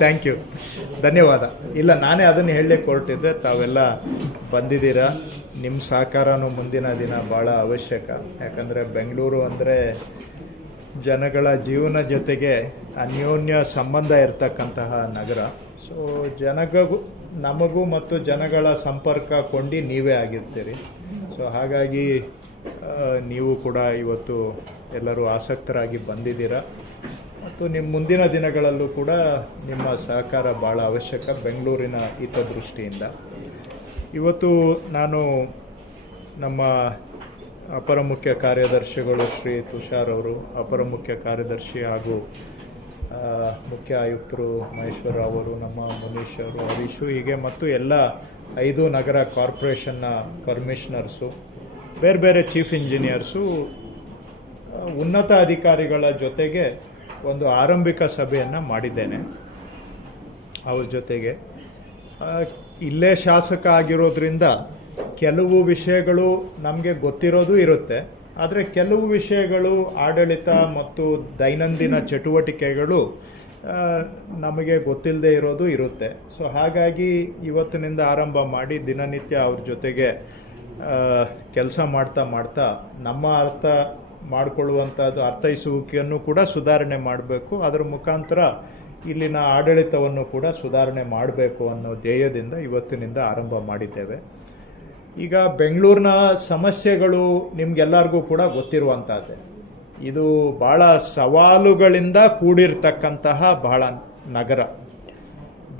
Thank you, ಧನ್ಯವಾದ. ಇಲ್ಲ, ನಾನೇ ಅದನ್ನು ಹೇಳಲಿಕ್ಕೆ ಹೊರಟಿದ್ದೆ. ತಾವೆಲ್ಲ ಬಂದಿದ್ದೀರಾ. ನಿಮ್ಮ ಸಹಕಾರನೂ ಮುಂದಿನ ದಿನ ಭಾಳ ಅವಶ್ಯಕ. ಯಾಕಂದರೆ ಬೆಂಗಳೂರು ಅಂದರೆ ಜನಗಳ ಜೀವನ ಜೊತೆಗೆ ಅನ್ಯೋನ್ಯ ಸಂಬಂಧ ಇರತಕ್ಕಂತಹ ನಗರ. ಸೊ ನಮಗೂ ಮತ್ತು ಜನಗಳ ಸಂಪರ್ಕ ಕೊಂಡಿ ನೀವೇ ಆಗಿರ್ತೀರಿ. ಸೊ ಹಾಗಾಗಿ ನೀವು ಕೂಡ ಇವತ್ತು ಎಲ್ಲರೂ ಆಸಕ್ತರಾಗಿ ಬಂದಿದ್ದೀರಾ ಮತ್ತು ನಿಮ್ಮ ಮುಂದಿನ ದಿನಗಳಲ್ಲೂ ಕೂಡ ನಿಮ್ಮ ಸಹಕಾರ ಭಾಳ ಅವಶ್ಯಕ ಬೆಂಗಳೂರಿನ ಹಿತದೃಷ್ಟಿಯಿಂದ. ಇವತ್ತು ನಾನು ನಮ್ಮ ಅಪರ ಮುಖ್ಯ ಕಾರ್ಯದರ್ಶಿಗಳು ಶ್ರೀ ತುಷಾರ್ ಅವರು, ಅಪರ ಮುಖ್ಯ ಕಾರ್ಯದರ್ಶಿ ಹಾಗೂ ಮುಖ್ಯ ಆಯುಕ್ತರು ಮಹೇಶ್ವರ ರಾವ್ ಅವರು, ನಮ್ಮ ಮುನೀಶ್ ಅವರು, ಹರೀಶು, ಹೀಗೆ ಮತ್ತು ಎಲ್ಲ 5 ನಗರ ಕಾರ್ಪೊರೇಷನ್ನ ಕಮಿಷನರ್ಸು, ಬೇರೆ ಬೇರೆ ಚೀಫ್ ಇಂಜಿನಿಯರ್ಸು, ಉನ್ನತ ಅಧಿಕಾರಿಗಳ ಜೊತೆಗೆ ಒಂದು ಆರಂಭಿಕ ಸಭೆಯನ್ನು ಮಾಡಿದ್ದೇನೆ. ಅವ್ರ ಜೊತೆಗೆ ಇಲ್ಲೇ ಶಾಸಕ ಆಗಿರೋದ್ರಿಂದ ಕೆಲವು ವಿಷಯಗಳು ನಮಗೆ ಗೊತ್ತಿರೋದು ಇರುತ್ತೆ, ಆದರೆ ಕೆಲವು ವಿಷಯಗಳು ಆಡಳಿತ ಮತ್ತು ದೈನಂದಿನ ಚಟುವಟಿಕೆಗಳು ನಮಗೆ ಗೊತ್ತಿಲ್ಲದೆ ಇರೋದು ಇರುತ್ತೆ. ಸೊ ಹಾಗಾಗಿ ಇವತ್ತಿನಿಂದ ಆರಂಭ ಮಾಡಿ ದಿನನಿತ್ಯ ಅವ್ರ ಜೊತೆಗೆ ಕೆಲಸ ಮಾಡ್ತಾ ಮಾಡ್ತಾ ನಮ್ಮ ಅರ್ಥೈಸುವಿಕೆಯನ್ನು ಕೂಡ ಸುಧಾರಣೆ ಮಾಡಬೇಕು, ಅದರ ಮುಖಾಂತರ ಇಲ್ಲಿನ ಆಡಳಿತವನ್ನು ಕೂಡ ಸುಧಾರಣೆ ಮಾಡಬೇಕು ಅನ್ನೋ ಧ್ಯೇಯದಿಂದ ಇವತ್ತಿನಿಂದ ಆರಂಭ ಮಾಡಿದ್ದೇವೆ. ಈಗ ಬೆಂಗಳೂರಿನ ಸಮಸ್ಯೆಗಳು ನಿಮ್ಗೆಲ್ಲರಿಗೂ ಕೂಡ ಗೊತ್ತಿರುವಂತಹದ್ದೇ. ಇದು ಬಹಳ ಸವಾಲುಗಳಿಂದ ಕೂಡಿರ್ತಕ್ಕಂತಹ ಬಹಳ ನಗರ.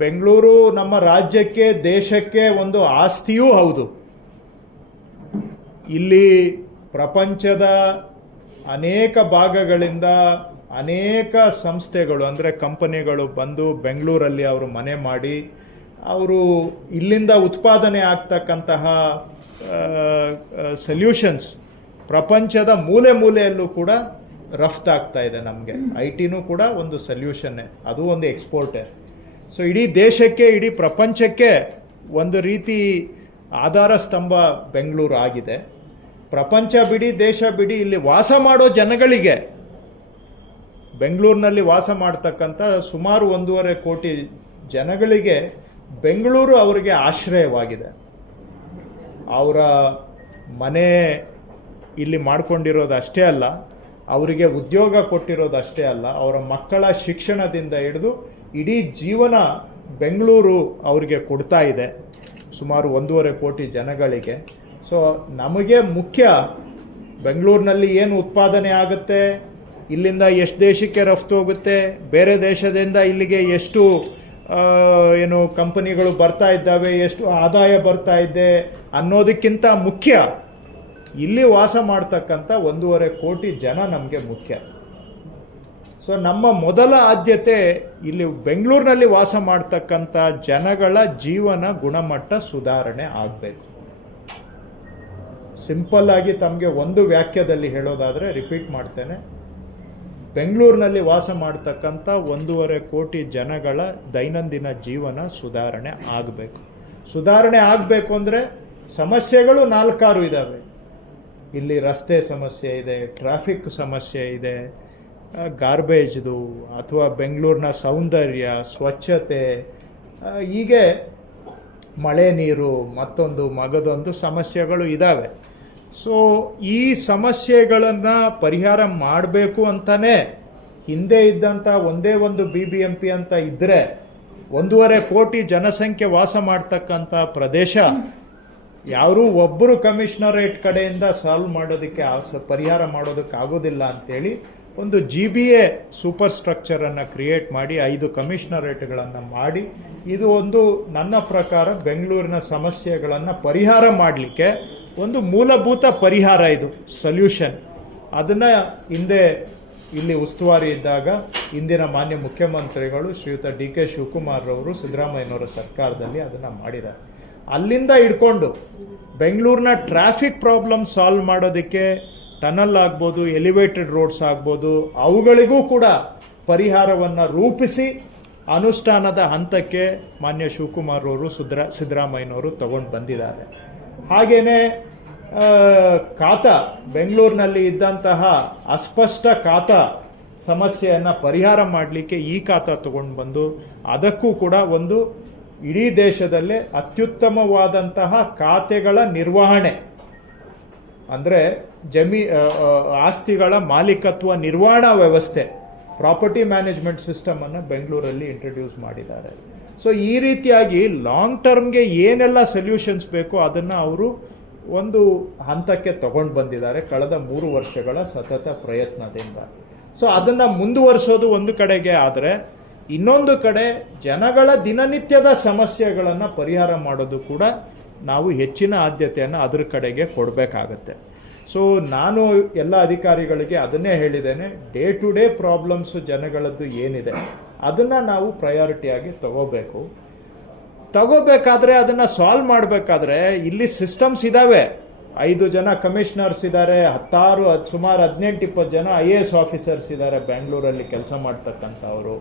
ಬೆಂಗಳೂರು ನಮ್ಮ ರಾಜ್ಯಕ್ಕೆ, ದೇಶಕ್ಕೆ ಒಂದು ಆಸ್ತಿಯೂ ಹೌದು. ಇಲ್ಲಿ ಪ್ರಪಂಚದ ಅನೇಕ ಭಾಗಗಳಿಂದ ಅನೇಕ ಸಂಸ್ಥೆಗಳು ಅಂದರೆ ಕಂಪನಿಗಳು ಬಂದು ಬೆಂಗಳೂರಲ್ಲಿ ಅವರು ಮನೆ ಮಾಡಿ ಅವರು ಇಲ್ಲಿಂದ ಉತ್ಪಾದನೆ ಆಗ್ತಕ್ಕಂತಹ ಸೊಲ್ಯೂಷನ್ಸ್ ಪ್ರಪಂಚದ ಮೂಲೆ ಮೂಲೆಯಲ್ಲೂ ಕೂಡ ರಫ್ತಾಗ್ತಾ ಇದೆ. ನಮಗೆ ಐಟಿನೂ ಕೂಡ ಒಂದು ಸೊಲ್ಯೂಷನ್ನೇ, ಅದು ಒಂದು ಎಕ್ಸ್ಪೋರ್ಟೇ. ಸೊ ಇಡೀ ದೇಶಕ್ಕೆ, ಇಡೀ ಪ್ರಪಂಚಕ್ಕೆ ಒಂದು ರೀತಿ ಆಧಾರ ಸ್ತಂಭ ಬೆಂಗಳೂರು ಆಗಿದೆ. ಪ್ರಪಂಚ ಬಿಡಿ, ದೇಶ ಬಿಡಿ, ಇಲ್ಲಿ ವಾಸ ಮಾಡೋ ಜನಗಳಿಗೆ, ಬೆಂಗಳೂರಿನಲ್ಲಿ ವಾಸ ಮಾಡ್ತಕ್ಕಂಥ ಸುಮಾರು 1.5 ಕೋಟಿ ಜನಗಳಿಗೆ ಬೆಂಗಳೂರು ಅವರಿಗೆ ಆಶ್ರಯವಾಗಿದೆ. ಅವರ ಮನೆ ಇಲ್ಲಿ ಮಾಡ್ಕೊಂಡಿರೋದು ಅಷ್ಟೇ ಅಲ್ಲ, ಅವರಿಗೆ ಉದ್ಯೋಗ ಕೊಟ್ಟಿರೋದು ಅಷ್ಟೇ ಅಲ್ಲ, ಅವರ ಮಕ್ಕಳ ಶಿಕ್ಷಣದಿಂದ ಹಿಡಿದು ಇಡೀ ಜೀವನ ಬೆಂಗಳೂರು ಅವರಿಗೆ ಕೊಡ್ತಾ ಇದೆ, ಸುಮಾರು 1.5 ಕೋಟಿ ಜನಗಳಿಗೆ. ಸೊ ನಮಗೆ ಮುಖ್ಯ ಬೆಂಗಳೂರಿನಲ್ಲಿ ಏನು ಉತ್ಪಾದನೆ ಆಗುತ್ತೆ, ಇಲ್ಲಿಂದ ಎಷ್ಟು ದೇಶಕ್ಕೆ ರಫ್ತು ಹೋಗುತ್ತೆ, ಬೇರೆ ದೇಶದಿಂದ ಇಲ್ಲಿಗೆ ಎಷ್ಟು ಕಂಪನಿಗಳು ಬರ್ತಾ ಇದ್ದಾವೆ, ಎಷ್ಟು ಆದಾಯ ಬರ್ತಾ ಇದೆ ಅನ್ನೋದಕ್ಕಿಂತ ಮುಖ್ಯ ಇಲ್ಲಿ ವಾಸ ಮಾಡ್ತಕ್ಕಂಥ 1.5 ಕೋಟಿ ಜನ ನಮಗೆ ಮುಖ್ಯ. ಸೊ ನಮ್ಮ ಮೊದಲ ಆದ್ಯತೆ ಇಲ್ಲಿ ಬೆಂಗಳೂರಿನಲ್ಲಿ ವಾಸ ಮಾಡ್ತಕ್ಕಂಥ ಜನಗಳ ಜೀವನ ಗುಣಮಟ್ಟ ಸುಧಾರಣೆ ಆಗಬೇಕು. ಸಿಂಪಲ್ ಆಗಿ ತಮಗೆ ಒಂದು ವಾಕ್ಯದಲ್ಲಿ ಹೇಳೋದಾದ್ರೆ, ರಿಪೀಟ್ ಮಾಡ್ತೇನೆ, ಬೆಂಗಳೂರಿನಲ್ಲಿ ವಾಸ ಮಾಡ್ತಕ್ಕಂಥ 1.5 ಕೋಟಿ ಜನಗಳ ದೈನಂದಿನ ಜೀವನ ಸುಧಾರಣೆ ಆಗಬೇಕು. ಸುಧಾರಣೆ ಆಗಬೇಕು ಅಂದರೆ ಸಮಸ್ಯೆಗಳು 4-6 ಇದ್ದಾವೆ. ಇಲ್ಲಿ ರಸ್ತೆ ಸಮಸ್ಯೆ ಇದೆ, ಟ್ರಾಫಿಕ್ ಸಮಸ್ಯೆ ಇದೆ, ಗಾರ್ಬೇಜ್ದು, ಅಥವಾ ಬೆಂಗಳೂರಿನ ಸೌಂದರ್ಯ, ಸ್ವಚ್ಛತೆ, ಹೀಗೆ ಮಳೆ ನೀರು, ಮತ್ತೊಂದು ಮಗದೊಂದು ಸಮಸ್ಯೆಗಳು ಇದ್ದಾವೆ. ಸೊ ಈ ಸಮಸ್ಯೆಗಳನ್ನು ಪರಿಹಾರ ಮಾಡಬೇಕು ಅಂತಾನೆ ಹಿಂದೆ ಇದ್ದಂಥ ಒಂದೇ ಒಂದು BBMP ಅಂತ ಇದ್ರೆ 1.5 ಕೋಟಿ ಜನಸಂಖ್ಯೆ ವಾಸ ಮಾಡ್ತಕ್ಕಂಥ ಪ್ರದೇಶ ಯಾರೂ ಒಬ್ಬರು ಕಮಿಷನರೇಟ್ ಕಡೆಯಿಂದ ಸಾಲ್ವ್ ಮಾಡೋದಕ್ಕೆ, ಪರಿಹಾರ ಮಾಡೋದಕ್ಕೆ ಆಗೋದಿಲ್ಲ ಅಂತೇಳಿ ಒಂದು GBA ಸೂಪರ್ ಸ್ಟ್ರಕ್ಚರ್ ಅನ್ನು ಕ್ರಿಯೇಟ್ ಮಾಡಿ 5 ಕಮಿಷನರೇಟ್ಗಳನ್ನು ಮಾಡಿ, ಇದು ಒಂದು ನನ್ನ ಪ್ರಕಾರ ಬೆಂಗಳೂರಿನ ಸಮಸ್ಯೆಗಳನ್ನು ಪರಿಹಾರ ಮಾಡಲಿಕ್ಕೆ ಒಂದು ಮೂಲಭೂತ ಪರಿಹಾರ, ಇದು ಸೊಲ್ಯೂಷನ್. ಅದನ್ನ ಹಿಂದೆ ಇಲ್ಲಿ ಉಸ್ತುವಾರಿ ಇದ್ದಾಗ ಇಂದಿನ ಮಾನ್ಯ ಮುಖ್ಯಮಂತ್ರಿಗಳು ಶ್ರೀಯುತ DK ಶಿವಕುಮಾರ್ ಅವರು ಸಿದ್ದರಾಮಯ್ಯನವರ ಸರ್ಕಾರದಲ್ಲಿ ಅದನ್ನ ಮಾಡಿದ್ದಾರೆ. ಅಲ್ಲಿಂದ ಹಿಡ್ಕೊಂಡು ಬೆಂಗಳೂರಿನ ಟ್ರಾಫಿಕ್ ಪ್ರಾಬ್ಲಮ್ ಸಾಲ್ವ್ ಮಾಡೋದಕ್ಕೆ ಟನಲ್ ಆಗ್ಬೋದು, ಎಲಿವೇಟೆಡ್ ರೋಡ್ಸ್ ಆಗ್ಬೋದು, ಅವುಗಳಿಗೂ ಕೂಡ ಪರಿಹಾರವನ್ನು ರೂಪಿಸಿ ಅನುಷ್ಠಾನದ ಹಂತಕ್ಕೆ ಮಾನ್ಯ ಶಿವಕುಮಾರ್ ಅವರು ಸಿದ್ದರಾಮಯ್ಯನವರು ತಗೊಂಡು ಬಂದಿದ್ದಾರೆ. ಹಾಗೇನೆ ಖಾತಾ, ಬೆಂಗಳೂರಿನಲ್ಲಿ ಇದ್ದಂತಹ ಅಸ್ಪಷ್ಟ ಖಾತಾ ಸಮಸ್ಯೆಯನ್ನು ಪರಿಹಾರ ಮಾಡಲಿಕ್ಕೆ ಈ ಖಾತಾ ತಗೊಂಡು ಬಂದು ಅದಕ್ಕೂ ಕೂಡ ಒಂದು ಇಡೀ ದೇಶದಲ್ಲೇ ಅತ್ಯುತ್ತಮವಾದಂತಹ ಖಾತೆಗಳ ನಿರ್ವಹಣೆ ಅಂದರೆ ಆಸ್ತಿಗಳ ಮಾಲೀಕತ್ವ ನಿರ್ವಹಣಾ ವ್ಯವಸ್ಥೆ ಪ್ರಾಪರ್ಟಿ ಮ್ಯಾನೇಜ್ಮೆಂಟ್ ಸಿಸ್ಟಮ್ ಅನ್ನು ಬೆಂಗಳೂರಲ್ಲಿ ಇಂಟ್ರೊಡ್ಯೂಸ್ ಮಾಡಿದ್ದಾರೆ. ಸೊ ಈ ರೀತಿಯಾಗಿ ಲಾಂಗ್ ಟರ್ಮ್ಗೆ ಏನೆಲ್ಲ ಸೊಲ್ಯೂಷನ್ಸ್ ಬೇಕೋ ಅದನ್ನು ಅವರು ಒಂದು ಹಂತಕ್ಕೆ ತಗೊಂಡು ಬಂದಿದ್ದಾರೆ ಕಳೆದ 3 ವರ್ಷಗಳ ಸತತ ಪ್ರಯತ್ನದಿಂದ. ಸೊ ಅದನ್ನು ಮುಂದುವರಿಸೋದು ಒಂದು ಕಡೆಗೆ ಆದರೆ ಇನ್ನೊಂದು ಕಡೆ ಜನಗಳ ದಿನನಿತ್ಯದ ಸಮಸ್ಯೆಗಳನ್ನು ಪರಿಹಾರ ಮಾಡೋದು ಕೂಡ ನಾವು ಹೆಚ್ಚಿನ ಆದ್ಯತೆಯನ್ನು ಅದರ ಕಡೆಗೆ ಕೊಡಬೇಕಾಗತ್ತೆ. ಸೊ ನಾನು ಎಲ್ಲ ಅಧಿಕಾರಿಗಳಿಗೆ ಅದನ್ನೇ ಹೇಳಿದ್ದೇನೆ, ಡೇ ಟು ಡೇ ಪ್ರಾಬ್ಲಮ್ಸ್ ಜನಗಳದ್ದು ಏನಿದೆ ಅದನ್ನು ನಾವು ಪ್ರಯಾರಿಟಿಯಾಗಿ ತಗೋಬೇಕಾದ್ರೆ ಅದನ್ನು ಸಾಲ್ವ್ ಮಾಡಬೇಕಾದ್ರೆ ಇಲ್ಲಿ ಸಿಸ್ಟಮ್ಸ್ ಇದ್ದಾವೆ. 5 ಜನ ಕಮಿಷನರ್ಸ್ ಇದ್ದಾರೆ, ಸುಮಾರು 18-20 ಜನ IAS ಆಫೀಸರ್ಸ್ ಇದ್ದಾರೆ ಬೆಂಗಳೂರಲ್ಲಿ ಕೆಲಸ ಮಾಡ್ತಕ್ಕಂಥವರು,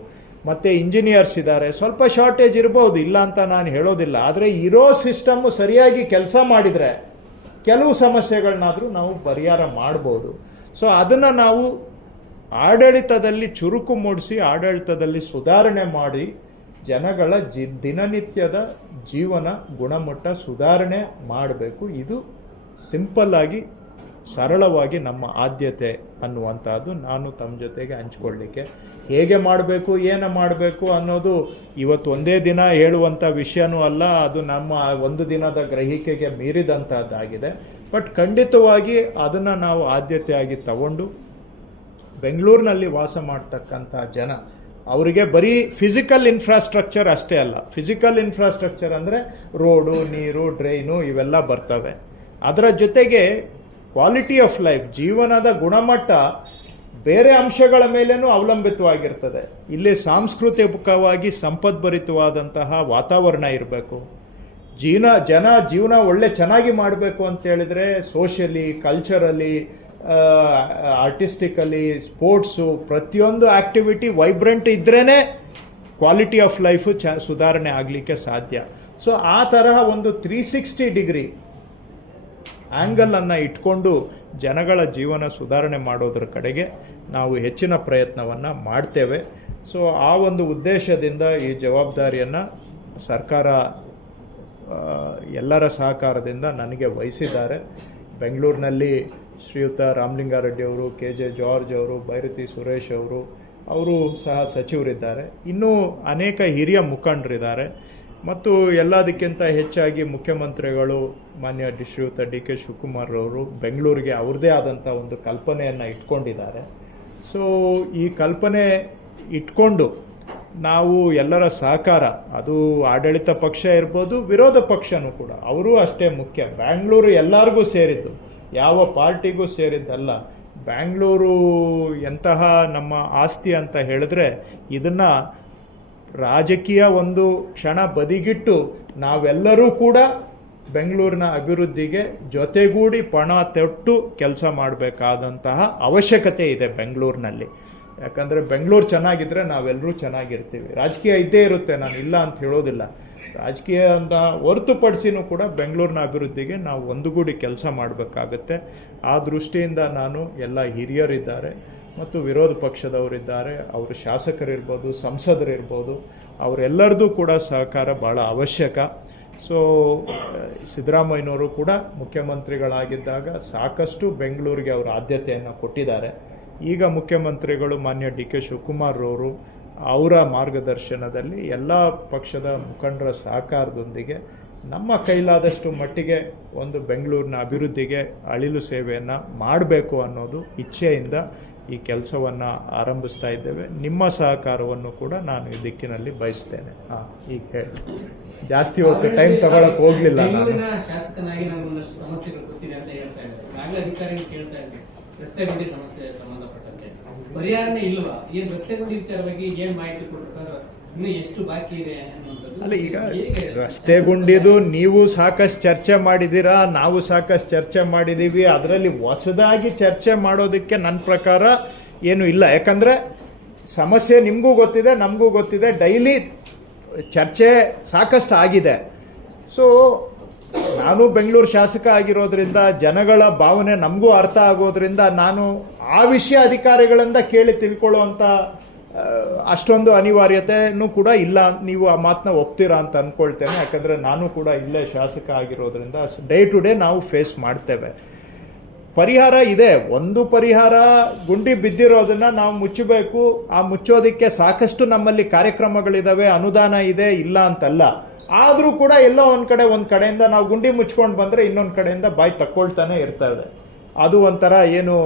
ಮತ್ತು ಇಂಜಿನಿಯರ್ಸ್ ಇದ್ದಾರೆ. ಸ್ವಲ್ಪ ಶಾರ್ಟೇಜ್ ಇರ್ಬೋದು, ಇಲ್ಲ ಅಂತ ನಾನು ಹೇಳೋದಿಲ್ಲ. ಆದರೆ ಇರೋ ಸಿಸ್ಟಮ್ ಸರಿಯಾಗಿ ಕೆಲಸ ಮಾಡಿದರೆ ಕೆಲವು ಸಮಸ್ಯೆಗಳನ್ನಾದರೂ ನಾವು ಪರಿಹಾರ ಮಾಡ್ಬೋದು. ಸೊ ಅದನ್ನು ನಾವು ಆಡಳಿತದಲ್ಲಿ ಚುರುಕು ಮೂಡಿಸಿ ಆಡಳಿತದಲ್ಲಿ ಸುಧಾರಣೆ ಮಾಡಿ ಜನಗಳ ದಿನನಿತ್ಯದ ಜೀವನ ಗುಣಮಟ್ಟ ಸುಧಾರಣೆ ಮಾಡಬೇಕು. ಇದು ಸಿಂಪಲ್ ಆಗಿ ಸರಳವಾಗಿ ನಮ್ಮ ಆದ್ಯತೆ ಅನ್ನುವಂಥದ್ದು ನಾನು ತಮ್ಮ ಜೊತೆಗೆ ಹಂಚ್ಕೊಳ್ಳಿಕ್ಕೆ. ಹೇಗೆ ಮಾಡಬೇಕು ಏನು ಮಾಡಬೇಕು ಅನ್ನೋದು ಇವತ್ತು ಒಂದೇ ದಿನ ಹೇಳುವಂಥ ವಿಷಯನೂ ಅಲ್ಲ, ಅದು ನಮ್ಮ ಒಂದು ದಿನದ ಗ್ರಹಿಕೆಗೆ ಮೀರಿದಂಥದ್ದಾಗಿದೆ. ಬಟ್ ಖಂಡಿತವಾಗಿ ಅದನ್ನು ನಾವು ಆದ್ಯತೆಯಾಗಿ ತಗೊಂಡು ಬೆಂಗಳೂರಿನಲ್ಲಿ ವಾಸ ಮಾಡ್ತಕ್ಕಂಥ ಜನ ಅವರಿಗೆ ಬರೀ ಫಿಸಿಕಲ್ ಇನ್ಫ್ರಾಸ್ಟ್ರಕ್ಚರ್ ಅಷ್ಟೇ ಅಲ್ಲ. ಫಿಸಿಕಲ್ ಇನ್ಫ್ರಾಸ್ಟ್ರಕ್ಚರ್ ಅಂದರೆ ರೋಡು, ನೀರು, ಡ್ರೈನು ಇವೆಲ್ಲ ಬರ್ತವೆ. ಅದರ ಜೊತೆಗೆ ಕ್ವಾಲಿಟಿ ಆಫ್ ಲೈಫ್, ಜೀವನದ ಗುಣಮಟ್ಟ ಬೇರೆ ಅಂಶಗಳ ಮೇಲೇನೂ ಅವಲಂಬಿತವಾಗಿರ್ತದೆ. ಇಲ್ಲಿ ಸಾಂಸ್ಕೃತಿಕವಾಗಿ ಸಂಪದ್ಭರಿತವಾದಂತಹ ವಾತಾವರಣ ಇರಬೇಕು. ಜೀವನ ಒಳ್ಳೆ ಚೆನ್ನಾಗಿ ಮಾಡಬೇಕು ಅಂತ ಹೇಳಿದ್ರೆ ಸೋಷಿಯಲಿ, ಕಲ್ಚರಲಿ, ಆರ್ಟಿಸ್ಟಿಕಲಿ, ಸ್ಪೋರ್ಟ್ಸು, ಪ್ರತಿಯೊಂದು ಆಕ್ಟಿವಿಟಿ ವೈಬ್ರೆಂಟ್ ಇದ್ರೇನೆ ಕ್ವಾಲಿಟಿ ಆಫ್ ಲೈಫು ಸುಧಾರಣೆ ಆಗಲಿಕ್ಕೆ ಸಾಧ್ಯ. ಸೊ ಆ ತರಹ ಒಂದು 360 ಡಿಗ್ರಿ ಆ್ಯಂಗಲ್ ಅನ್ನು ಇಟ್ಕೊಂಡು ಜನಗಳ ಜೀವನ ಸುಧಾರಣೆ ಮಾಡೋದ್ರ ಕಡೆಗೆ ನಾವು ಹೆಚ್ಚಿನ ಪ್ರಯತ್ನವನ್ನು ಮಾಡ್ತೇವೆ. ಸೊ ಆ ಒಂದು ಉದ್ದೇಶದಿಂದ ಈ ಜವಾಬ್ದಾರಿಯನ್ನು ಸರ್ಕಾರ ಎಲ್ಲರ ಸಹಕಾರದಿಂದ ನನಗೆ ವಹಿಸಿದ್ದಾರೆ. ಬೆಂಗಳೂರಿನಲ್ಲಿ ಶ್ರೀಯುತ ರಾಮಲಿಂಗಾರೆಡ್ಡಿ ಅವರು, KJ ಜಾರ್ಜ್ ಅವರು, ಬೈರತಿ ಸುರೇಶ್ ಅವರು ಸಹ ಸಚಿವರಿದ್ದಾರೆ. ಇನ್ನೂ ಅನೇಕ ಹಿರಿಯ ಮುಖಂಡರಿದ್ದಾರೆ. ಮತ್ತು ಎಲ್ಲದಕ್ಕಿಂತ ಹೆಚ್ಚಾಗಿ ಮುಖ್ಯಮಂತ್ರಿಗಳು ಮಾನ್ಯ ಶ್ರೀಯುತ DK ಶಿವಕುಮಾರ್ ಅವರು ಬೆಂಗಳೂರಿಗೆ ಅವ್ರದ್ದೇ ಆದಂಥ ಒಂದು ಕಲ್ಪನೆಯನ್ನು ಇಟ್ಕೊಂಡಿದ್ದಾರೆ. ಸೊ ಈ ಕಲ್ಪನೆ ಇಟ್ಕೊಂಡು ನಾವು ಎಲ್ಲರ ಸಹಕಾರ, ಅದು ಆಡಳಿತ ಪಕ್ಷ ಇರ್ಬೋದು, ವಿರೋಧ ಪಕ್ಷನೂ ಕೂಡ, ಅವರೂ ಅಷ್ಟೇ ಮುಖ್ಯ. ಬ್ಯಾಂಗ್ಳೂರು ಎಲ್ಲರಿಗೂ ಸೇರಿದ್ದು, ಯಾವ ಪಾರ್ಟಿಗೂ ಸೇರಿದ್ದಲ್ಲ. ಬ್ಯಾಂಗ್ಳೂರು ಎಂತಹ ನಮ್ಮ ಆಸ್ತಿ ಅಂತ ಹೇಳಿದ್ರೆ ಇದನ್ನು ರಾಜಕೀಯ ಒಂದು ಕ್ಷಣ ಬದಿಗಿಟ್ಟು ನಾವೆಲ್ಲರೂ ಕೂಡ ಬೆಂಗಳೂರಿನ ಅಭಿವೃದ್ಧಿಗೆ ಜೊತೆಗೂಡಿ ಪಣ ತೊಟ್ಟು ಕೆಲಸ ಮಾಡಬೇಕಾದಂತಹ ಅವಶ್ಯಕತೆ ಇದೆ ಬೆಂಗಳೂರಿನಲ್ಲಿ. ಯಾಕಂದರೆ ಬೆಂಗಳೂರು ಚೆನ್ನಾಗಿದ್ರೆ ನಾವೆಲ್ಲರೂ ಚೆನ್ನಾಗಿರ್ತೀವಿ. ರಾಜಕೀಯ ಇದ್ದೇ ಇರುತ್ತೆ, ನಾನು ಇಲ್ಲ ಅಂತ ಹೇಳೋದಿಲ್ಲ. ರಾಜಕೀಯ ಅಂತ ಹೊರತುಪಡಿಸಿನೂ ಕೂಡ ಬೆಂಗಳೂರಿನ ಅಭಿವೃದ್ಧಿಗೆ ನಾವು ಒಂದುಗೂಡಿ ಕೆಲಸ ಮಾಡಬೇಕಾಗತ್ತೆ. ಆ ದೃಷ್ಟಿಯಿಂದ ನಾನು ಎಲ್ಲ ಹಿರಿಯರಿದ್ದಾರೆ ಮತ್ತು ವಿರೋಧ ಪಕ್ಷದವರಿದ್ದಾರೆ, ಅವರು ಶಾಸಕರಿರ್ಬೋದು, ಸಂಸದರಿರ್ಬೋದು, ಅವರೆಲ್ಲರದ್ದು ಕೂಡ ಸಹಕಾರ ಭಾಳ ಅವಶ್ಯಕ. ಸೊ ಸಿದ್ದರಾಮಯ್ಯನವರು ಕೂಡ ಮುಖ್ಯಮಂತ್ರಿಗಳಾಗಿದ್ದಾಗ ಸಾಕಷ್ಟು ಬೆಂಗಳೂರಿಗೆ ಅವರು ಆದ್ಯತೆಯನ್ನು ಕೊಟ್ಟಿದ್ದಾರೆ. ಈಗ ಮುಖ್ಯಮಂತ್ರಿಗಳು ಮಾನ್ಯ DK ಶಿವಕುಮಾರ್ ಅವರು, ಅವರ ಮಾರ್ಗದರ್ಶನದಲ್ಲಿ ಎಲ್ಲ ಪಕ್ಷದ ಮುಖಂಡರ ಸಹಕಾರದೊಂದಿಗೆ ನಮ್ಮ ಕೈಲಾದಷ್ಟು ಮಟ್ಟಿಗೆ ಒಂದು ಬೆಂಗಳೂರಿನ ಅಭಿವೃದ್ಧಿಗೆ ಅಳಿಲು ಸೇವೆಯನ್ನು ಮಾಡಬೇಕು ಅನ್ನೋದು ಇಚ್ಛೆಯಿಂದ ಈ ಕೆಲಸವನ್ನು ಆರಂಭಿಸ್ತಾ ಇದ್ದೇವೆ. ನಿಮ್ಮ ಸಹಕಾರವನ್ನು ಕೂಡ ನಾನು ಈ ದಿಕ್ಕಿನಲ್ಲಿ ಬಯಸ್ತೇನೆ. ಈಗ ಹೇಳಿ, ಜಾಸ್ತಿ ಹೊತ್ತು ಟೈಮ್ ತಗೊಳಕ್ ಹೋಗ್ಲಿಲ್ಲ. ಶಾಸಕನಾಗಿ ಒಂದಷ್ಟು ಸಮಸ್ಯೆಗಳು ಗೊತ್ತಿದೆ ಅಂತ ಹೇಳ್ತಾ ಇದ್ದಾರೆ. ಅಧಿಕಾರಿಗಳು ಕೇಳ್ತಾ ಇದ್ದಾರೆ, ರಸ್ತೆ ಗುಂಡಿ ಸಮಸ್ಯೆ ಸಂಬಂಧಪಟ್ಟಂತೆ ಪರಿಹಾರನೇ ಇಲ್ವಾ? ಏನ್ ರಸ್ತೆ ಗುಂಡಿ ವಿಚಾರವಾಗಿ ಏನ್ ಮಾಹಿತಿ ಕೊಟ್ಟರು ಸರ್? ಇನ್ನು ಎಷ್ಟು ಬಾಕಿ ಇದೆ ಅನ್ನುವಂಥದ್ದು. ಅಲ್ಲ, ಈಗ ರಸ್ತೆ ಗುಂಡಿದು ನೀವು ಸಾಕಷ್ಟು ಚರ್ಚೆ ಮಾಡಿದ್ದೀರಾ, ನಾವು ಸಾಕಷ್ಟು ಚರ್ಚೆ ಮಾಡಿದ್ದೀವಿ. ಅದರಲ್ಲಿ ಹೊಸದಾಗಿ ಚರ್ಚೆ ಮಾಡೋದಕ್ಕೆ ನನ್ನ ಪ್ರಕಾರ ಏನು ಇಲ್ಲ. ಯಾಕಂದ್ರೆ ಸಮಸ್ಯೆ ನಿಮಗೂ ಗೊತ್ತಿದೆ, ನಮಗೂ ಗೊತ್ತಿದೆ, ಡೈಲಿ ಚರ್ಚೆ ಸಾಕಷ್ಟು ಆಗಿದೆ. ಸೊ ನಾನು ಬೆಂಗಳೂರು ಶಾಸಕ ಆಗಿರೋದ್ರಿಂದ ಜನಗಳ ಭಾವನೆ ನಮಗೂ ಅರ್ಥ ಆಗೋದ್ರಿಂದ ನಾನು ಆ ವಿಷಯ ಅಧಿಕಾರಿಗಳಿಂದ ಕೇಳಿ ತಿಳ್ಕೊಳ್ಳುವಂಥ ಅಷ್ಟೊಂದು ಅನಿವಾರ್ಯತೆನೂ ಕೂಡ ಇಲ್ಲ. ನೀವು ಆ ಮಾತನ್ನ ಒಪ್ತೀರಾ ಅಂತ ಅಂದ್ಕೊಳ್ತೇನೆ. ಯಾಕಂದರೆ ನಾನು ಕೂಡ ಇಲ್ಲೇ ಶಾಸಕ ಆಗಿರೋದ್ರಿಂದ ಡೇ ಟು ಡೇ ನಾವು ಫೇಸ್ ಮಾಡ್ತೇವೆ. ಪರಿಹಾರ ಇದೆ. ಒಂದು ಪರಿಹಾರ, ಗುಂಡಿ ಬಿದ್ದಿರೋದನ್ನ ನಾವು ಮುಚ್ಚಬೇಕು. ಆ ಮುಚ್ಚೋದಕ್ಕೆ ಸಾಕಷ್ಟು ನಮ್ಮಲ್ಲಿ ಕಾರ್ಯಕ್ರಮಗಳಿದಾವೆ, ಅನುದಾನ ಇದೆ, ಇಲ್ಲ ಅಂತಲ್ಲ. ಆದರೂ ಕೂಡ ಎಲ್ಲೋ ಒಂದು ಕಡೆಯಿಂದ ನಾವು ಗುಂಡಿ ಮುಚ್ಕೊಂಡು ಬಂದರೆ ಇನ್ನೊಂದು ಕಡೆಯಿಂದ ಬಾಯಿ ತಕ್ಕೊಳ್ತಾನೆ ಇರ್ತದೆ. ಅದು ಒಂಥರ ಏನು